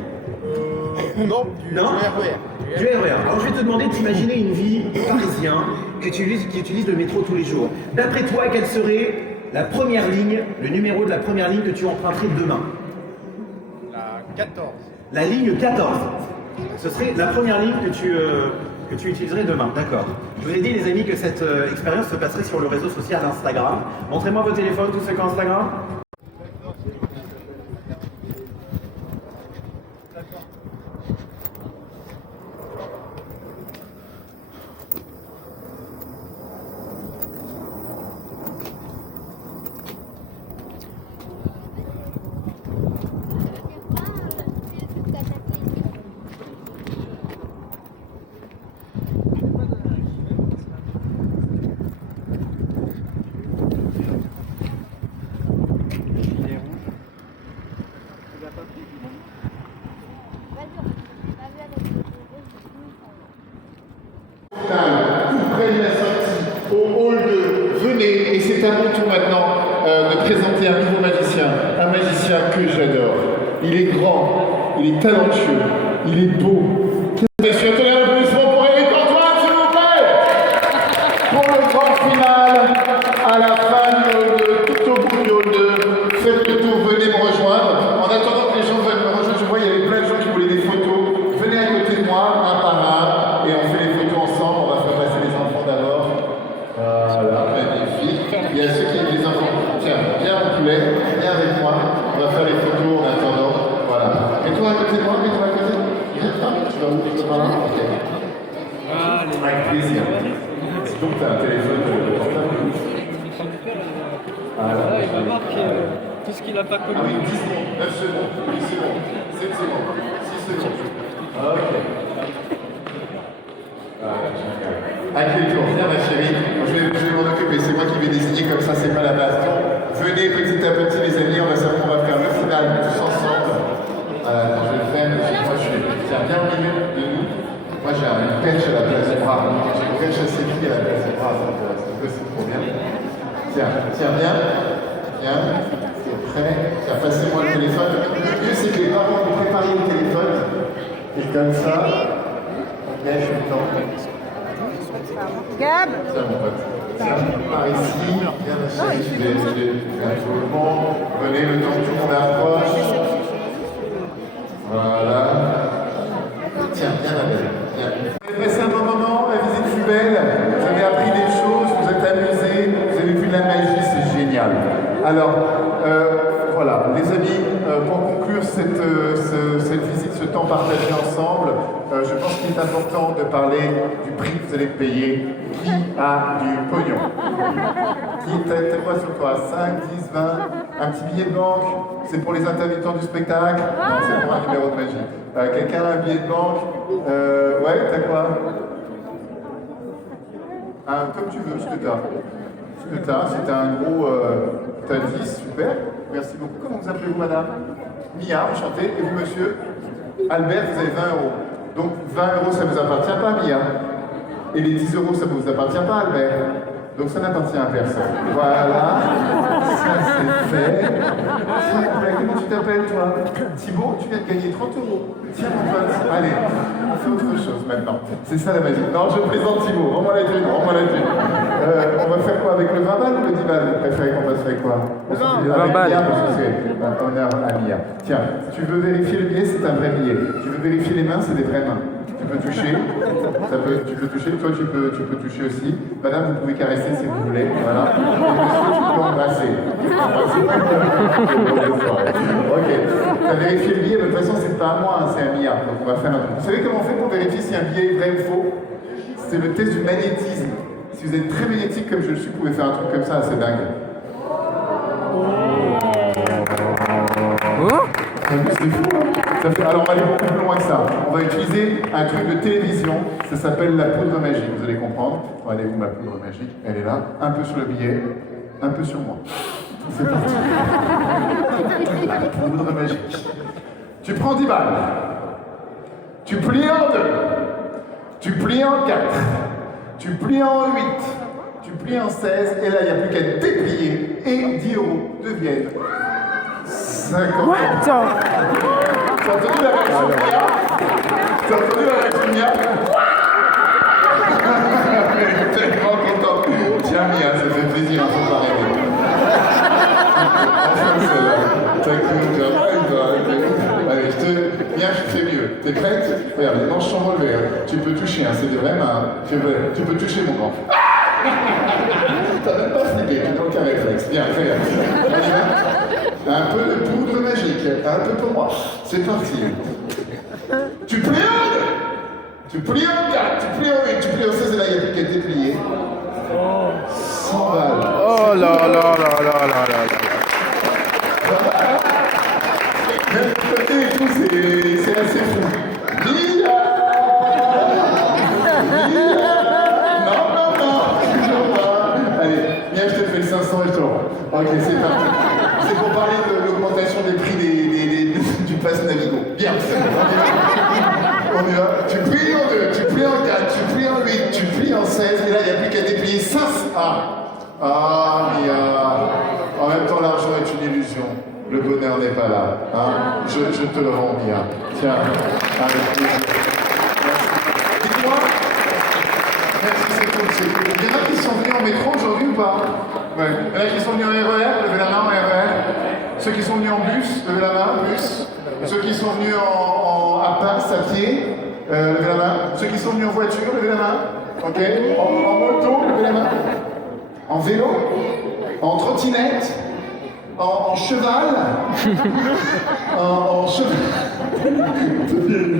Non, du RER. Du RER. Alors je vais te demander d'imaginer une vie parisien qui utilise le métro tous les jours. D'après toi, quelle serait la première ligne, le numéro de la première ligne que tu emprunterais demain? La 14. La ligne 14. Ce serait la première ligne que tu utiliserais demain. D'accord. Je vous ai dit, les amis, que cette expérience se passerait sur le réseau social Instagram. Montrez-moi vos téléphones, tous ceux qui ont Instagram. Tout près de la sortie, au hall de venez, et c'est à mon tour maintenant de présenter un nouveau magicien, un magicien que j'adore. Il est grand, il est talentueux, il est beau. Messieurs, tenez un applaudissement pour Éric Antoine, s'il vous plaît. Pour le grand final, à la fin du hall 2, tout au bout du hall 2, faites le tour, venez me rejoindre. En attendant que les gens viennent me rejoindre, je vois il y avait plein de gens qui voulaient des photos. Venez à côté de moi, un par un, et on fait les photos ensemble. On va faire passer les enfants d'abord. Voilà, magnifique. Il y a ceux qui aiment les enfants. Tiens, viens mon poulet, viens avec moi. On va faire les photos en attendant. Voilà. Mets-toi à côté de moi, mets-toi à côté. Viens, tu vas où? Tu vas par là? Ok. Avec plaisir. Donc tu as un téléphone portable. Voilà. Qu'est-ce qu'il a pas connu? Ah oui, 10 secondes, 9 secondes, 8 secondes, 7 secondes, 6 secondes. Ok. À quel tour? Viens ma chérie, je vais m'en occuper, c'est moi qui vais désigner comme ça, c'est pas la base. Donc, venez petit à petit les amis, on va faire le final tous ensemble. Voilà, attends, je vais le faire, moi je suis tiens, bien au milieu de nous. Moi j'ai une pêche à la place du bras, j'ai une pêche à ses filles à la place du bras, c'est trop bien. Tiens, viens, c'est prêt, tiens, passez-moi le téléphone. Le mieux c'est que les parents vous prépariez le téléphone, et comme ça, ok, je suis le temps. Gab. Tiens mon pote, tiens, par ici, viens ma chérie, je vais faire tout le monde, venez le temps que tout le monde approche. Voilà. Tiens, viens la belle, viens. Vous avez passé un bon moment, la visite fut belle, vous avez appris des choses, vous êtes amusés, vous avez vu de la magie, c'est génial. Alors, voilà, les amis, pour conclure cette visite, ce temps partagé ensemble, je pense qu'il est important de parler du prix que vous allez payer. Qui a du pognon? T'as quoi sur toi? 5, 10, 20? Un petit billet de banque? C'est pour les intermittents du spectacle? Non, c'est pour un numéro de magie. Quelqu'un a un billet de banque? Ouais, t'as quoi? Comme tu veux, ce que t'as. Si t'as un gros... t'as 10, super. Merci beaucoup. Comment vous appelez-vous, madame? Mia, enchantée. Et vous, monsieur? Albert, vous avez 20 €. Donc 20 €, ça ne vous appartient pas, Mia. Et les 10 €, ça ne vous appartient pas, Albert. Donc ça n'appartient à personne. Voilà. Ça, c'est fait. Tiens, comment tu t'appelles, toi? Thibaut, tu viens de gagner 30 €. Tiens, mon pote. Allez, on fait autre chose maintenant. C'est ça la magie. Non, je présente Thibaut. Rends-moi la thune, on va faire quoi avec le 20 balles ou le 10 balles? Vous préférez qu'on fasse avec quoi? Le 20 balles. Parce que c'est un honneur à Mia. Tiens, tu veux vérifier le billet, c'est un vrai billet. Tu veux vérifier les mains, c'est des vraies mains. Tu peux toucher, tu peux toucher, toi tu peux toucher aussi. Madame, vous pouvez caresser si vous voulez, voilà. Et monsieur, tu peux embrasser. Ok, tu as vérifié le billet, de toute façon c'est pas à moi, hein, c'est à Mia. Donc on va faire un truc. Vous savez comment on fait pour vérifier si un billet est vrai ou faux? C'est le test du magnétisme. Si vous êtes très magnétique comme je le suis, vous pouvez faire un truc comme ça, c'est dingue. C'est fou, hein? Alors on va aller beaucoup plus loin que ça. On va utiliser un truc de télévision, ça s'appelle la poudre magique, vous allez comprendre. Bon, allez où ma poudre magique? Elle est là, un peu sur le billet, un peu sur moi. C'est parti. La poudre magique. Tu prends 10 balles. Tu plies en 2. Tu plies en 4. Tu plies en 8. Tu plies en 16. Et là, il n'y a plus qu'à déplier. Et 10 € deviennent 50. What? T'as entendu la réaction de Mia? T'as entendu la réaction de Mia? Tellement content. Tiens Mia, ça fait plaisir, faut pas rêver. Enfin celle-là. T'as cru, allez, Mia, je fais mieux. T'es prête? Regarde, les manches sont relevées. Hein. Tu peux toucher, hein. C'est des vraies mains. Tu peux toucher mon grand. T'as même pas flippé, tu n'as aucun réflexe. Bien, fais. Un peu de poudre magique, un peu pour moi. C'est parti. Tu plies en 2, tu plies en 4, tu plies en 8, tu plies en 16 et là il n'y a plus qu'à déplier. 100 balles. Oh là là là là là là là. Même du côté et tout, c'est assez fou. Mia. Non, toujours pas. Allez, Mia, je te fais le 500 et je te rends. Ok, c'est parti. C'est pour parler de l'augmentation des prix du pass Navigo. Bien, on y va. Tu plies en 2, tu plies en 4, tu plies en 8, tu plies en 16, et là, il n'y a plus qu'à déplier 5. Mia. En même temps, l'argent est une illusion. Le bonheur n'est pas là. Hein? Je te le rends, Mia. Tiens, avec plaisir. Dites-moi. Merci, c'est cool. Il y en a qui sont venus en métro aujourd'hui ou pas? Ouais. Il y en a qui sont venus en RER, levez la main en RER. Ceux qui sont venus en bus, levez la main, bus. Ceux qui sont venus à passe, à pied, levez la main. Ceux qui sont venus en voiture, levez la main. Ok. En moto, levez la main. En vélo, en trottinette, en cheval, en cheval.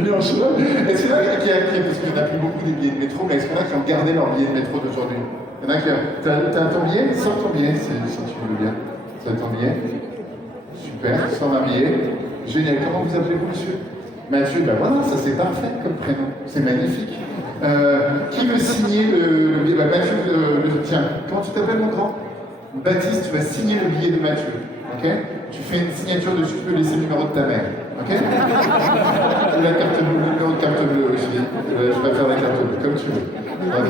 En cheval. Est-ce qu'il y en a parce qu'il n'y en a plus beaucoup des billets de métro, mais est-ce qu'il y en a qui ont gardé leur billet de métro d'aujourd'hui? Il y en a qui ont... T'as ton billet? Sors ton billet si tu veux bien. T'as ton billet? Super, 120 billets. Génial. Comment vous appelez-vous, monsieur? Mathieu, ben voilà, ça c'est parfait comme prénom. C'est magnifique. Qui veut signer le billet? Mathieu, tiens, comment tu t'appelles, mon grand? Baptiste, tu vas signer le billet de Mathieu. Ok? Tu fais une signature dessus, tu peux laisser le numéro de ta mère. Ok? La carte bleue, le numéro de carte bleue aussi. Je vais faire la carte bleue, comme tu veux. Ok,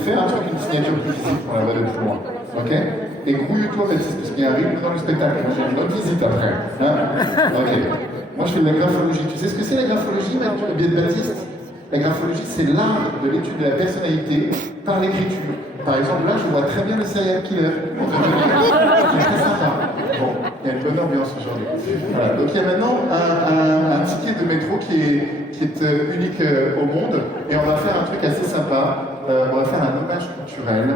fais un truc, une signature plus physique, on la va de plus loin. Ok? Et grouille-toi, Baptiste, parce qu'il y a un rythme dans le spectacle. J'ai une autre visite après. Hein? Ok. Moi, je fais de la graphologie. Tu sais ce que c'est la graphologie, le billet de Baptiste? La graphologie, c'est l'art de l'étude de la personnalité par l'écriture. Par exemple, là, je vois très bien le serial killer. C'est très sympa. Bon, il y a une bonne ambiance aujourd'hui. Voilà. Donc, il y a maintenant un ticket de métro qui est unique au monde. Et on va faire un truc assez sympa. On va faire un hommage culturel.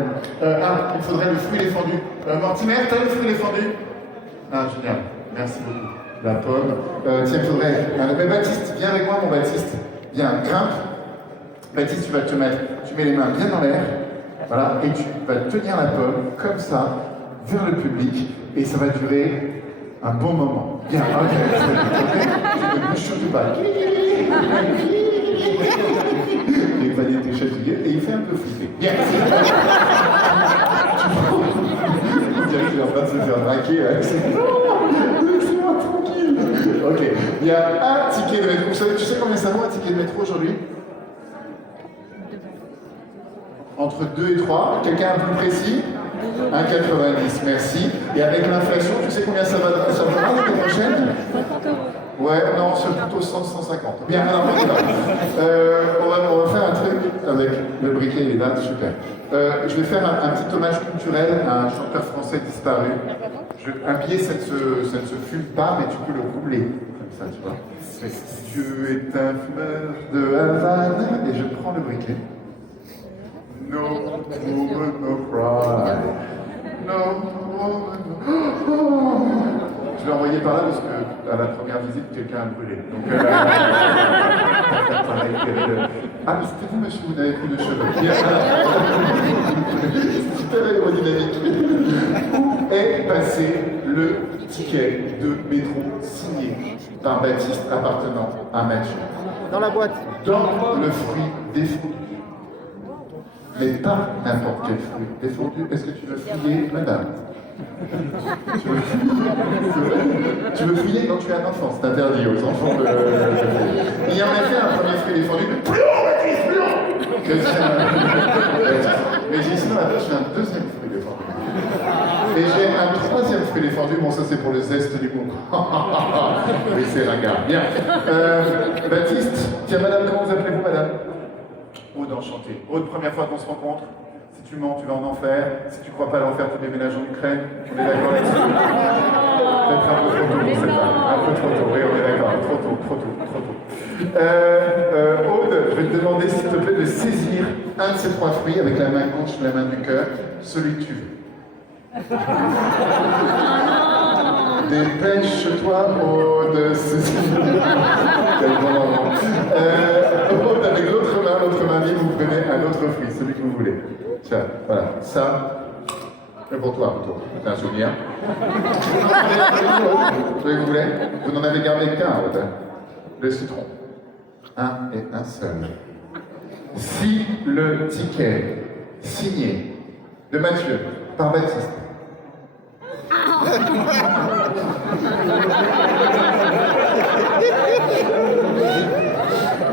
Il faudrait le fruit défendu. Mortimer, t'as le fruit défendu? Ah, génial. Merci beaucoup. La pomme. Tiens, il faudrait. Mais Baptiste, viens avec moi, mon Baptiste. Viens, grimpe. Baptiste, tu vas te mettre. Tu mets les mains bien dans l'air. Voilà. Et tu vas tenir la pomme, comme ça, vers le public. Et ça va durer un bon moment. Bien, ok. Tu ne bouges surtout pas. Les paniers étaient fatigués et il fait un peu flipper. Bien. On dirait qu'il est en train de se faire braquer. Laissez-moi tranquille. Ok. Il y a un ticket de métro. Tu sais combien ça vaut un ticket de métro aujourd'hui? Entre 2 et 3. Quelqu'un un peu précis? 1,90, merci. Et avec l'inflation, tu sais combien ça va l'année prochaine? 50 €. Ouais, non, c'est plutôt 100, 150. Bien, alors, on va faire un truc avec le briquet et les dates, super. Je vais faire un petit hommage culturel à un chanteur français disparu. Un billet, ça ne se fume pas, mais tu peux le rouler, comme ça, tu vois. Tu es un fumeur de Havane, et je prends le briquet. No woman, no cry. No woman, no... Je l'ai envoyé par là parce qu'à la première visite, quelqu'un a brûlé. Donc, pareil, ah, mais c'était vous, monsieur, vous n'avez plus de cheveux. Super aérodynamique. Où est passé le ticket de métro signé par Baptiste appartenant à Mathieu? Dans la boîte. Dans le fruit défendu. Mais pas n'importe quel fruit défendu. Est-ce que tu veux fouiller, madame? Tu veux fouiller quand tu es un enfant, c'est interdit aux enfants de... Il y a en effet un premier fruit défendu. Plus haut, Baptiste, plus haut! Mais j'ai ici dans la poche, j'ai un deuxième fruit défendu. Et j'ai un troisième fruit défendu, bon ça c'est pour le zeste du monde. Oui, c'est ringard. Bien. Baptiste, tiens madame, comment vous appelez-vous madame? Aude, enchanté. Aude, première fois qu'on se rencontre. Si tu mens, tu vas en enfer. Si tu crois pas à l'enfer, tu déménages en Ukraine. On est d'accord là-dessus? Peut-être un peu trop tôt pour cette femme. Un peu trop tôt, oui, on est d'accord. Trop tôt. Aude, je vais te demander, s'il te plaît, de saisir un de ces 3 fruits avec la main gauche, la main du cœur, celui que tu veux. Dépêche-toi, Aude. Aude, avec l'autre main libre, vous prenez un autre fruit, celui que vous voulez. Tiens, voilà, ça, c'est pour toi, c'est un souvenir. Celui que vous voulez. Vous n'en avez gardé qu'un, Aude. Le citron. Un et un seul. Si le ticket signé de Mathieu par Baptiste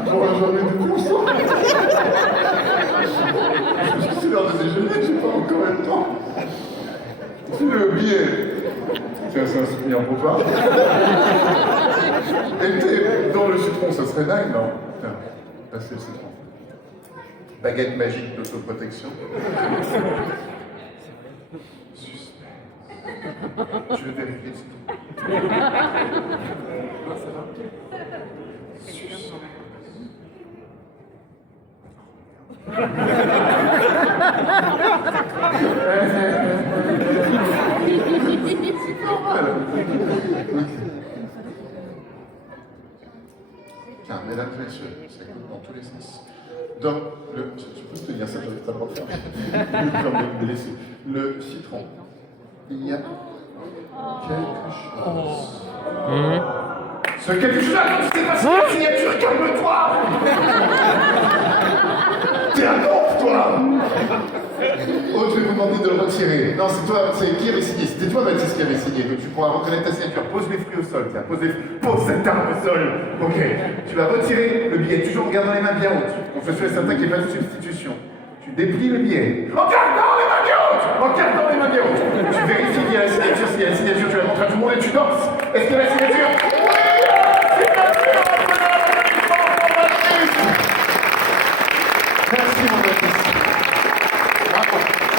j'aurais jamais dû faire ça. C'est l'heure de déjeuner, j'ai pas encore le temps. Si le billet, tiens, c'est un souvenir pour toi, était dans le citron, ça serait dingue, non? Tiens, là c'est le citron. Baguette magique d'autoprotection. Suspense. Je vais vérifier le citron. Ça va? Suspense. C'est normal. Tiens, mesdames et messieurs, ça coule dans tous les sens. Dans le... Tu peux tenir ça, t'as le droit de faire. Le citron. Il y a... quelque chose. Ce quelque chose, tu sais pas si la signature, calme-toi. T'es un ouf, toi. Oh, je vais vous demander de le retirer. Non, c'est toi, c'est qui avait signé? C'était toi, Baptiste, qui avait signé. Donc tu pourras reconnaître ta signature. Pose les fruits au sol, tiens. Pose cette arme au sol. Ok. Tu vas retirer le billet, toujours en gardant les mains bien hautes. Donc je suis certain qu'il n'y ait pas de substitution. Tu déplies le billet. En gardant les mains bien hautes. En gardant les mains bien hautes. Tu vérifies qu'il y a la signature. S'il y a la signature, tu la montres à tout le monde et tu danses. Est-ce qu'il y a la signature? Oui, merci mon Baptiste.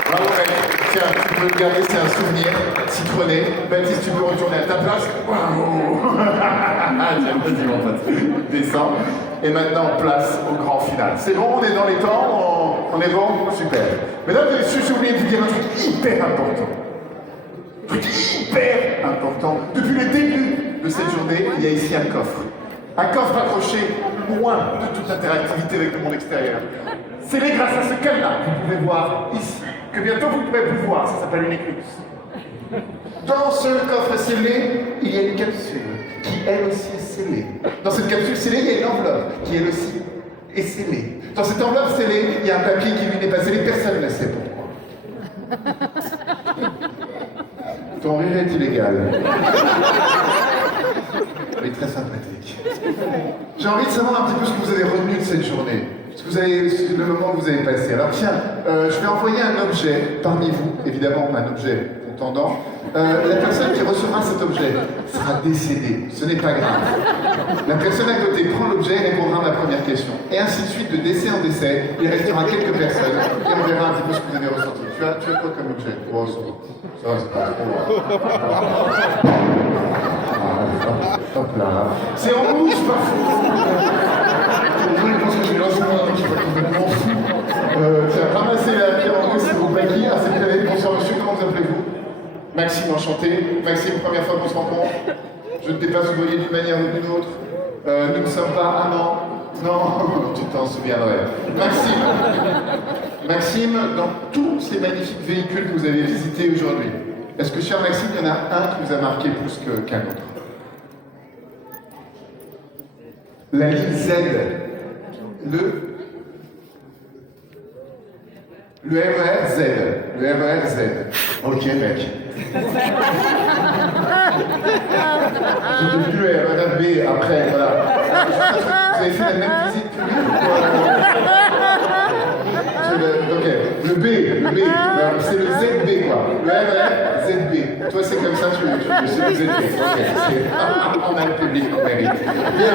Bravo, Baptiste. Tiens, tu peux le garder, c'est un souvenir citronné. Baptiste, tu peux retourner à ta place. Waouh. Tiens, vas-y, mon pote. Descends. Et maintenant, place au grand final. C'est bon, on est dans les temps, on est bon? Super. Mesdames et messieurs, j'ai oublié de vous dire un truc hyper important. Un truc hyper important. Depuis le début de cette journée, il y a ici un coffre. Un coffre accroché loin de toute interactivité avec le monde extérieur. C'est grâce à ce cadenas que vous pouvez voir ici, que bientôt vous ne pourrez plus voir, ça s'appelle une éclipse. Dans ce coffre scellé, il y a une capsule qui elle aussi est scellée. Dans cette capsule scellée, il y a une enveloppe qui elle aussi est scellée. Dans cette enveloppe scellée, il y a un papier qui lui n'est pas scellé, personne ne sait pourquoi. Ton rire est illégal. Mais très sympathique. J'ai envie de savoir un petit peu ce que vous avez retenu de cette journée. Le moment que vous avez passé. Alors tiens, je vais envoyer un objet parmi vous, évidemment un objet contendant. La personne qui recevra cet objet sera décédée, ce n'est pas grave. La personne à côté prend l'objet et répondra à ma première question. Et ainsi de suite, de décès en décès, il restera quelques personnes et on verra un petit peu ce que vous avez ressenti. Tu as quoi comme objet? Oh, ça va, c'est pas trop. Hop là. C'est en rouge parfois. Je pense que j'ai lancé un qui va complètement fou. Tiens, ramassez la pierre en rouge, s'il vous plaît. Qui a cette planète? Bonsoir monsieur, comment vous appelez-vous? Maxime, enchanté. Maxime, première fois qu'on se rencontre. Je ne t'ai pas soudoyé d'une manière ou d'une autre. Nous ne sommes pas amants. Non, tu t'en souviendrais. Maxime, dans tous ces magnifiques véhicules que vous avez visités aujourd'hui, est-ce que, cher Maxime, il y en a un qui vous a marqué plus qu'un autre? La ligne Z, le RER Z, le RER Z. Ok, mec. J'ai vu le RER B après, voilà. Vous avez fait la même visite que lui ou quoi? Ok, le B, c'est le ZB quoi. Le RER ZB. Toi c'est comme ça, c'est le ZB. Ok, on a le public qu'on mérite. Bien.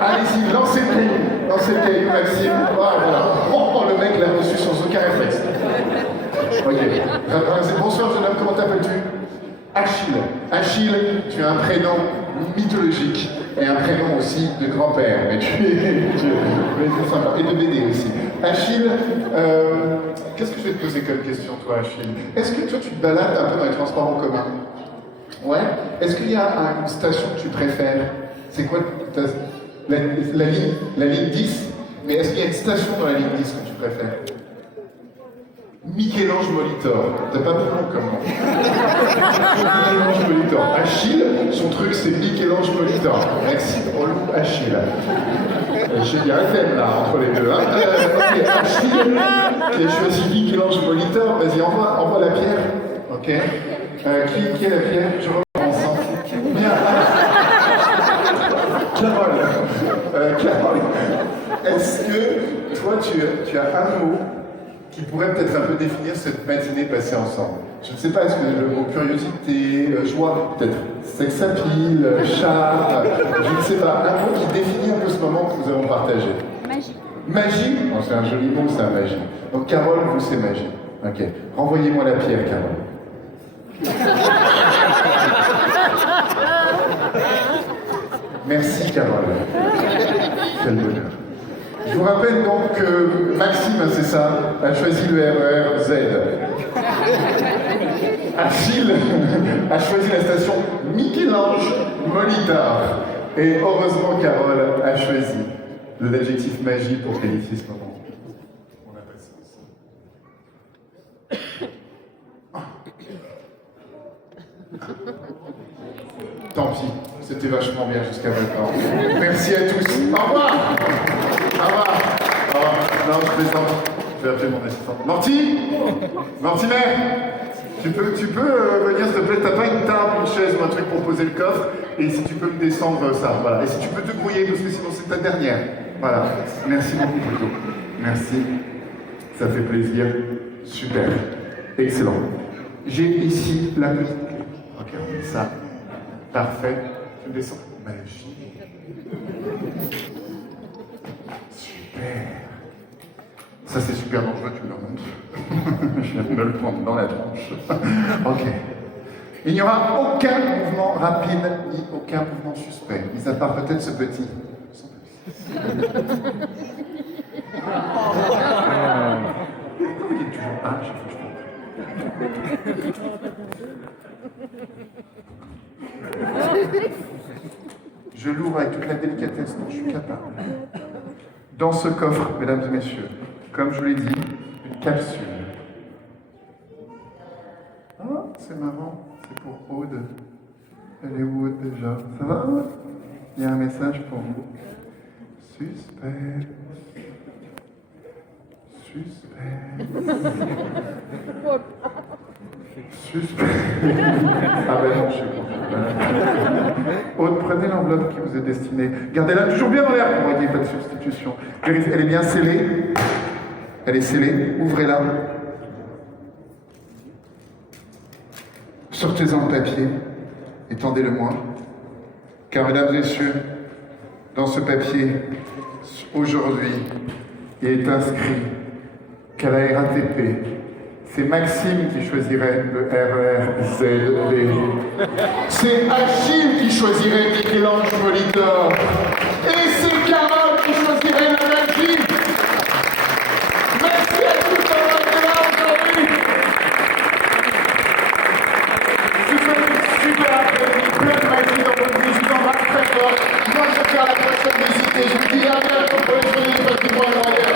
Allez-y, lancez le caillou, Maxime. Voilà. Oh, le mec l'a reçu sans aucun réflexe. Ok. Bonsoir jeune homme, comment t'appelles-tu? Achille. Achille, tu as un prénom mythologique et un prénom aussi de grand-père, mais tu es sympa, et de BD aussi. Achille, qu'est-ce que je vais te poser comme question, toi, Achille? Est-ce que toi, tu te balades un peu dans les transports en commun? Ouais? Est-ce qu'il y a une station que tu préfères? C'est quoi la ligne 10? Mais est-ce qu'il y a une station dans la ligne 10 que tu préfères? Michel-Ange Molitor. T'as pas plus long comme moi. Michel-Ange Molitor. Achille, son truc c'est Michel-Ange Molitor. Merci, relou Achille. Il y a un thème là entre les deux. Hein. Ok, Achille, qui a choisi Michel-Ange Molitor, vas-y, envoie la pierre. Ok. Qui est la pierre? Je reprends, on s'en fout. Bien. Carole. Est-ce que toi tu as un mot qui pourrait peut-être un peu définir cette matinée passée ensemble? Je ne sais pas, est-ce que le mot curiosité, joie, peut-être sex appeal, charme, je ne sais pas, un mot qui définit un peu ce moment que nous avons partagé? Magie. Magie? Oh, c'est un joli mot, ça, magie. Donc Carole, vous, c'est magie. Ok. Renvoyez-moi la pierre, Carole. Merci, Carole. Quel bonheur. Je vous rappelle donc que Maxime, c'est ça, a choisi le RER Z. Achille a choisi la station Michel-Ange Molitor. Et heureusement, Carole a choisi l'adjectif magie pour qualifier ce moment. On appelle ça ensemble. C'était vachement bien jusqu'à maintenant. Merci à tous. Au revoir. Au revoir. Au revoir. Non, je plaisante. Je vais appeler mon assistant. Morty, tu peux venir, s'il te plaît, t'as pas une table, une chaise ou un truc pour poser le coffre, et si tu peux me descendre ça, voilà. Et si tu peux te grouiller, parce que sinon c'est ta dernière. Voilà. Merci beaucoup, Bruno. Merci. Ça fait plaisir. Super. Excellent. J'ai ici la musique. Ok, on met ça. Parfait. Tu descends. Magie. Super. Ça c'est super dangereux, tu me le montres. Je viens de me le prendre dans la tronche. Ok. Il n'y aura aucun mouvement rapide ni aucun mouvement suspect, mis à part peut-être ce petit. Pourquoi vous dites toujours ah, je l'ouvre avec toute la délicatesse dont je suis capable. Dans ce coffre, mesdames et messieurs, comme je vous l'ai dit, une capsule. Ah, c'est marrant, c'est pour Aude. Elle est où Aude déjà? Ça va Aude? Il y a un message pour vous. Suspense. Suspense. Ah ben non, je suis content. Aude, prenez l'enveloppe qui vous est destinée. Gardez-la toujours bien dans l'air pour qu'il n'y ait pas de substitution. Elle est bien scellée. Elle est scellée. Ouvrez-la. Sortez-en le papier. Étendez-le-moi. Car, mesdames et messieurs, dans ce papier, aujourd'hui, il est inscrit qu'à la RATP, c'est Maxime qui choisirait le RER-ZB. C'est Achille qui choisirait Michel-Ange Molitor. Et c'est Carole qui choisirait la magie. Merci à tous d'avoir été là aujourd'hui. Super après-midi, plein de magie dans votre vie. Je vous embrasse très fort. Moi, je vais faire la prochaine visite et je vous dis à bientôt pour les journées du patrimoine royal.